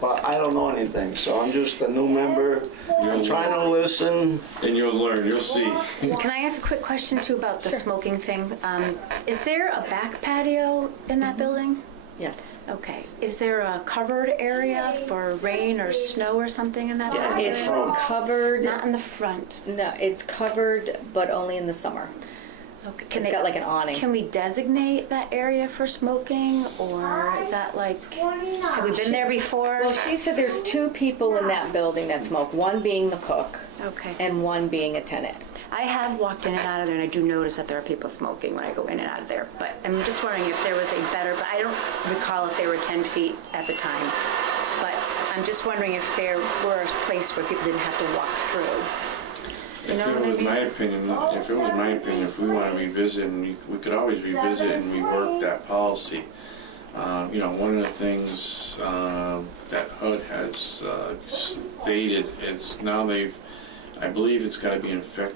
But I don't know anything, so I'm just a new member. I'm trying to listen. and you'll learn, you'll see. Can I ask a quick question too about the smoking thing? Is there a back patio in that building? Yes. Okay. Is there a covered area for rain or snow or something in that Yeah, building? It's front. covered, Not in the front. no, it's covered, but only in the summer. Okay. It's got like an awning. Can we designate that area for smoking, or is that like, have we been there before? Well, she said there's 2 people in that building that smoke, one being the cook Okay. and one being a tenant. I have walked in and out of there, and I do notice that there are people smoking when I go in and out of there. But I'm just wondering if there was a better, but I don't recall if they were 10 feet at the time. But I'm just wondering if there were a place where people didn't have to walk through. You know If what it I was mean? my opinion, if we want to revisit, and we could always revisit and rework that policy. You know, one of the things that HUD has stated is now I believe it's got to be in effect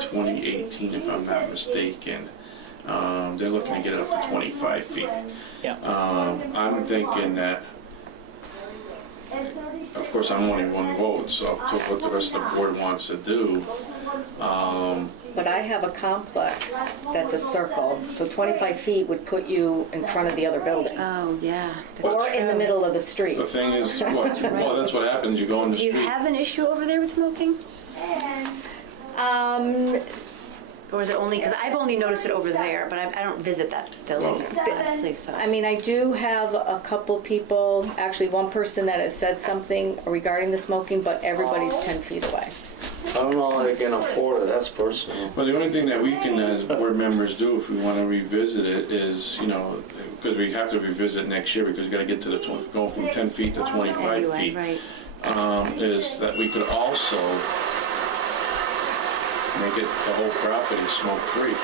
2018, if I'm not mistaken. They're looking to get it up to 25 feet. Yeah. I'm thinking that, of course, I'm only one vote, so to what the rest of the board wants to do. But I have a complex that's a circle, so 25 feet would put you in front of the other building. Oh, yeah. Or in the middle of the street. The thing is, well, that's what happens, you go in the Do you street. have an issue over there with smoking? Or is it only, because I've only noticed it over there, but I don't visit that building, honestly, so. I mean, I do have a couple people, actually one person that has said something regarding the smoking, but everybody's 10 feet away. I don't know if they can afford it, that's personal. Well, the only thing that we can, as board members, do if we want to revisit it is, you know, because we have to revisit next year because we got to get to the, go from 10 feet to 25 Anyway, feet. right. Is that we could also make it the whole property smoke-free.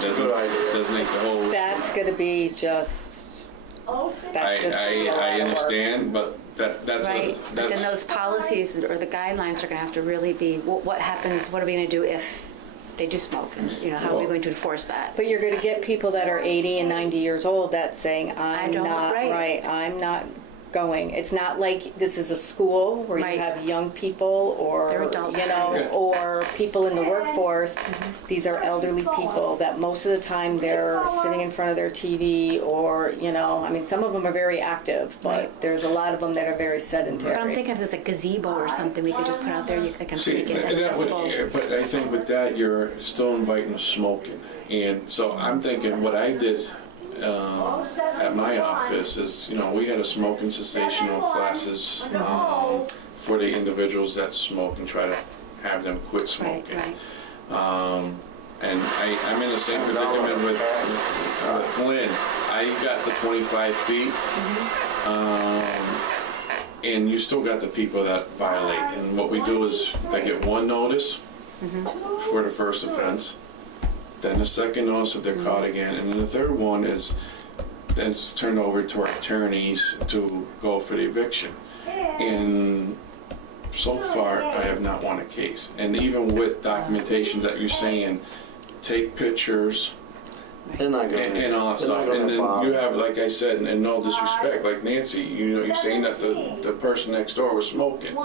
That's a good idea. Designate the whole. That's gonna be just, that's just a lot I of work. understand, but that's Right, but then those policies or the guidelines are gonna have to really be, what happens, what are we gonna do if they do smoke? And, you know, how are we going to enforce that? But you're gonna get people that are 80 and 90 years old that's saying, I'm don't- not right. right, I'm not going. It's not like this is a school where Right. you have young people They're or, adults. you know, Yeah. or people in the workforce. These are elderly people that most of the time they're sitting in front of their TV or, you know, I mean, some of them are very active, but Right. there's a lot of them that are very sedentary. But I'm thinking if there's a gazebo or something we could just put out there, you can See, make it and that would, accessible. but I think with that, you're still inviting smoking. And so I'm thinking what I did at my office is, you know, we had a smoking cessational classes for the individuals that smoke and try to have them quit Right, smoking. right. And I'm in the same predicament with Lynn. I got the 25 feet. And you still got the people that violate. And what we do is they get one notice for the first offense, then the second notice if they're caught again, and then the third one is then it's turned over to our attorneys to go for the eviction. And so far, I have not won a case. And even with documentation that you're saying, take pictures, They're not gonna. and all that they're not stuff. And gonna then bother. you have, like I said, and no disrespect, like Nancy, you know, you're saying that the person next door was smoking.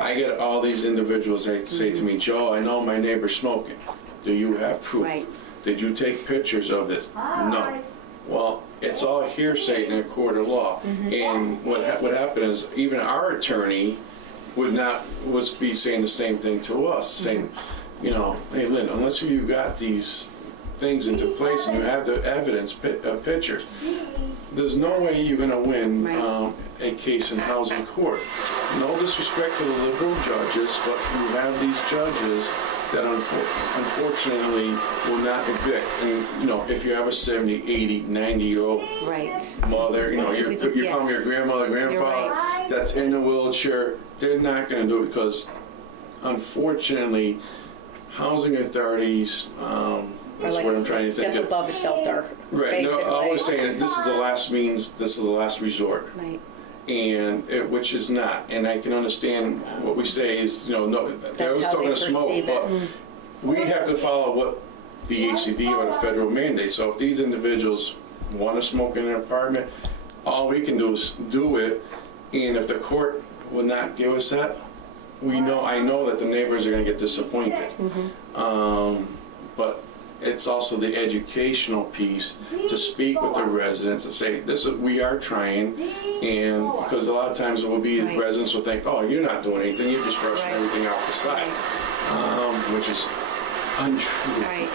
I get all these individuals that say to me, Joe, I know my neighbor's smoking. Do you have proof? Right. Did you take pictures of this? No. Well, it's all hearsay in a court of law. And what happened is even our attorney would be saying the same thing to us, saying, you know, hey Lynn, unless you got these things into place and you have the evidence, pictures, there's no way you're gonna win Right. a case in housing court. No disrespect to the liberal judges, but you have these judges that unfortunately will not evict. And, you know, if you have a 70, 80, 90-year-old Right. mother, you know, you call your grandmother, grandfather, right. that's in a wheelchair, they're not gonna do it because unfortunately, housing authorities, that's what I'm trying to think Step of. above a shelter. Right, no, I basically. was saying, this is the last means, this is the last resort. Right. And which is not, and I can understand what we say is, you know, no, they're always how talking they to smoke, perceive but we have to follow what the ACD or the federal mandate. So if these individuals want to smoke in an apartment, all we can do is do it, and if the court will not give us that, I know that the neighbors are going to get disappointed. But it's also the educational piece to speak with the residents and say, we are trying, and because a lot of times it will be Right. residents will think, oh, you're not doing anything, you're just brushing Right. everything off the side, which is untrue. Right.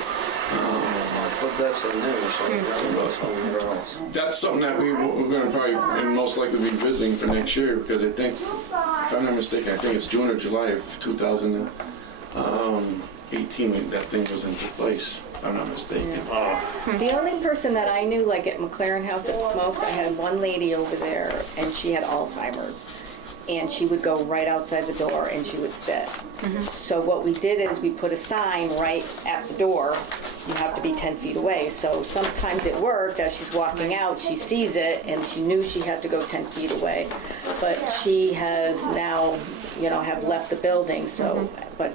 But that's in there, so we gotta go somewhere else. That's something that we're going to probably and most likely be visiting for next year, because I think, if I'm not mistaken, I think it's June or July of 2018 when that thing was into place, if I'm not mistaken. The only person that I knew, like at McLaren House that smoked, I had one lady over there, and she had Alzheimer's. And she would go right outside the door and she would sit. So what we did is we put a sign right at the door. You have to be 10 feet away. So sometimes it worked. As she's walking out, she sees it and she knew she had to go 10 feet away. But she has now, have left the building. So, but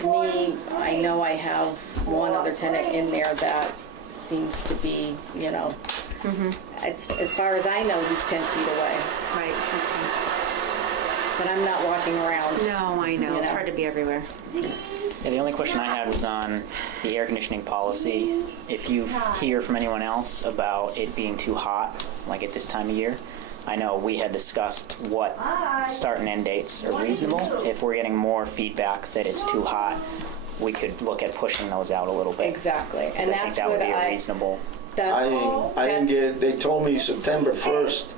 to me, I know I have one other tenant in there that seems to be, as far as I know, he's 10 feet away. Right. Okay. But I'm not walking around. No, I know. You It's know. hard to be everywhere. Yeah, the only question I had was on the air conditioning policy. If you hear from anyone else about it being too hot, like at this time of year, I know we had discussed what start and end dates are reasonable. If we're getting more feedback that it's too hot, we could look at pushing those out a little bit. Exactly. 'Cause And I think that's that what would be a reasonable. I didn't get, they told me September 1st,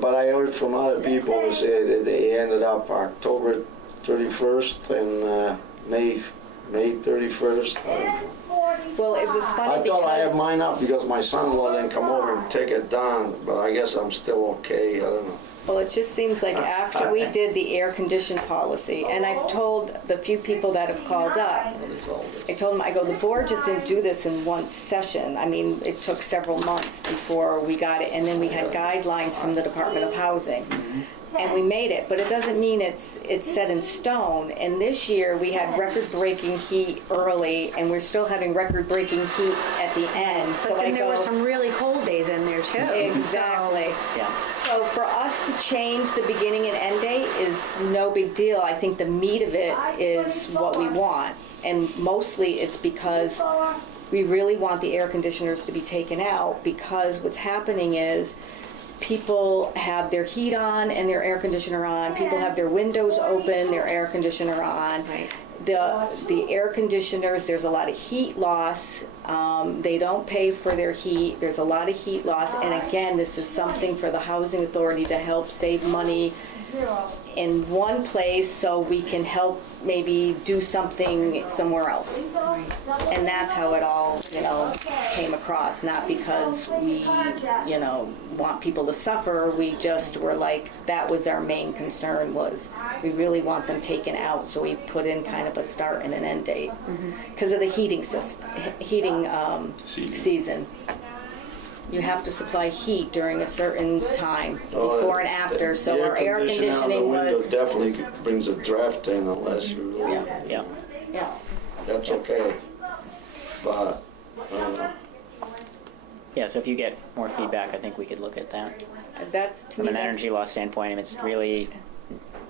but I heard from other people that said that they ended up October 31st and May 31st. Well, it was funny I thought I had because mine up because my son-in-law didn't come over and take it down, but I guess I'm still okay, I don't know. well, it just seems like after we did the air condition policy, and I've told the few people that have called up, I told them, I go, the board just didn't do this in one session. I mean, it took several months before we got it, and then we had guidelines from the Department of Housing. And we made it, but it doesn't mean it's set in stone. And this year, we had record-breaking heat early, and we're still having record-breaking heat at the end. But So I then there go, were some really cold days in there too. exactly. Yeah. So for us to change the beginning and end date is no big deal. I think the meat of it is what we want. And mostly it's because we really want the air conditioners to be taken out, because what's happening is people have their heat on and their air conditioner on. People have their windows open, their air conditioner on. Right. The air conditioners, there's a lot of heat loss. They don't pay for their heat. There's a lot of heat loss. And again, this is something for the housing authority to help save money in one place so we can help maybe do something somewhere else. And that's how it all, came across. Not because we, want people to suffer. We just were like, that was our main concern, was we really want them taken out. So we put in kind of a start and an end date because of the heating season. You have to supply heat during a certain time, before and after. So our air conditioning was, definitely brings a draft in unless you really, Yeah. yeah. that's okay. But, Yeah, so if you get more feedback, I think we could look at that. That's to From me. an that's- energy loss standpoint, it's really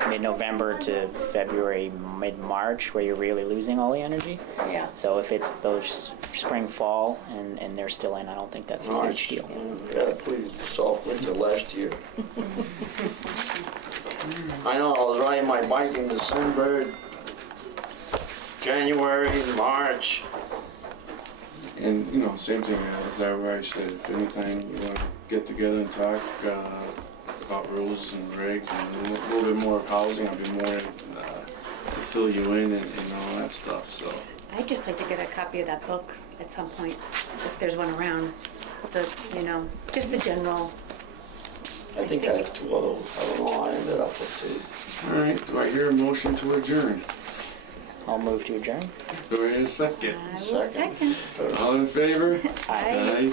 mid-November to February, mid-March, where you're really losing all the energy. Yeah. So if it's those spring, fall, and they're still in, I don't think that's a huge deal. yeah, pretty soft winter last year. I know, I was riding my bike in December, January, March, And, you know, same thing as I already said, if anytime you want to get together and talk about rules and regs and a little bit more of housing, I'll be more to fill you in and all that stuff, so. I'd just like to get a copy of that book at some point, if there's one around. Just the general. I think I have 2 of those. I don't know, I ended up with 2. All right, do I hear a motion to adjourn? I'll move to adjourn. Do I hear a second? I will second. All in favor? Aye. Aye.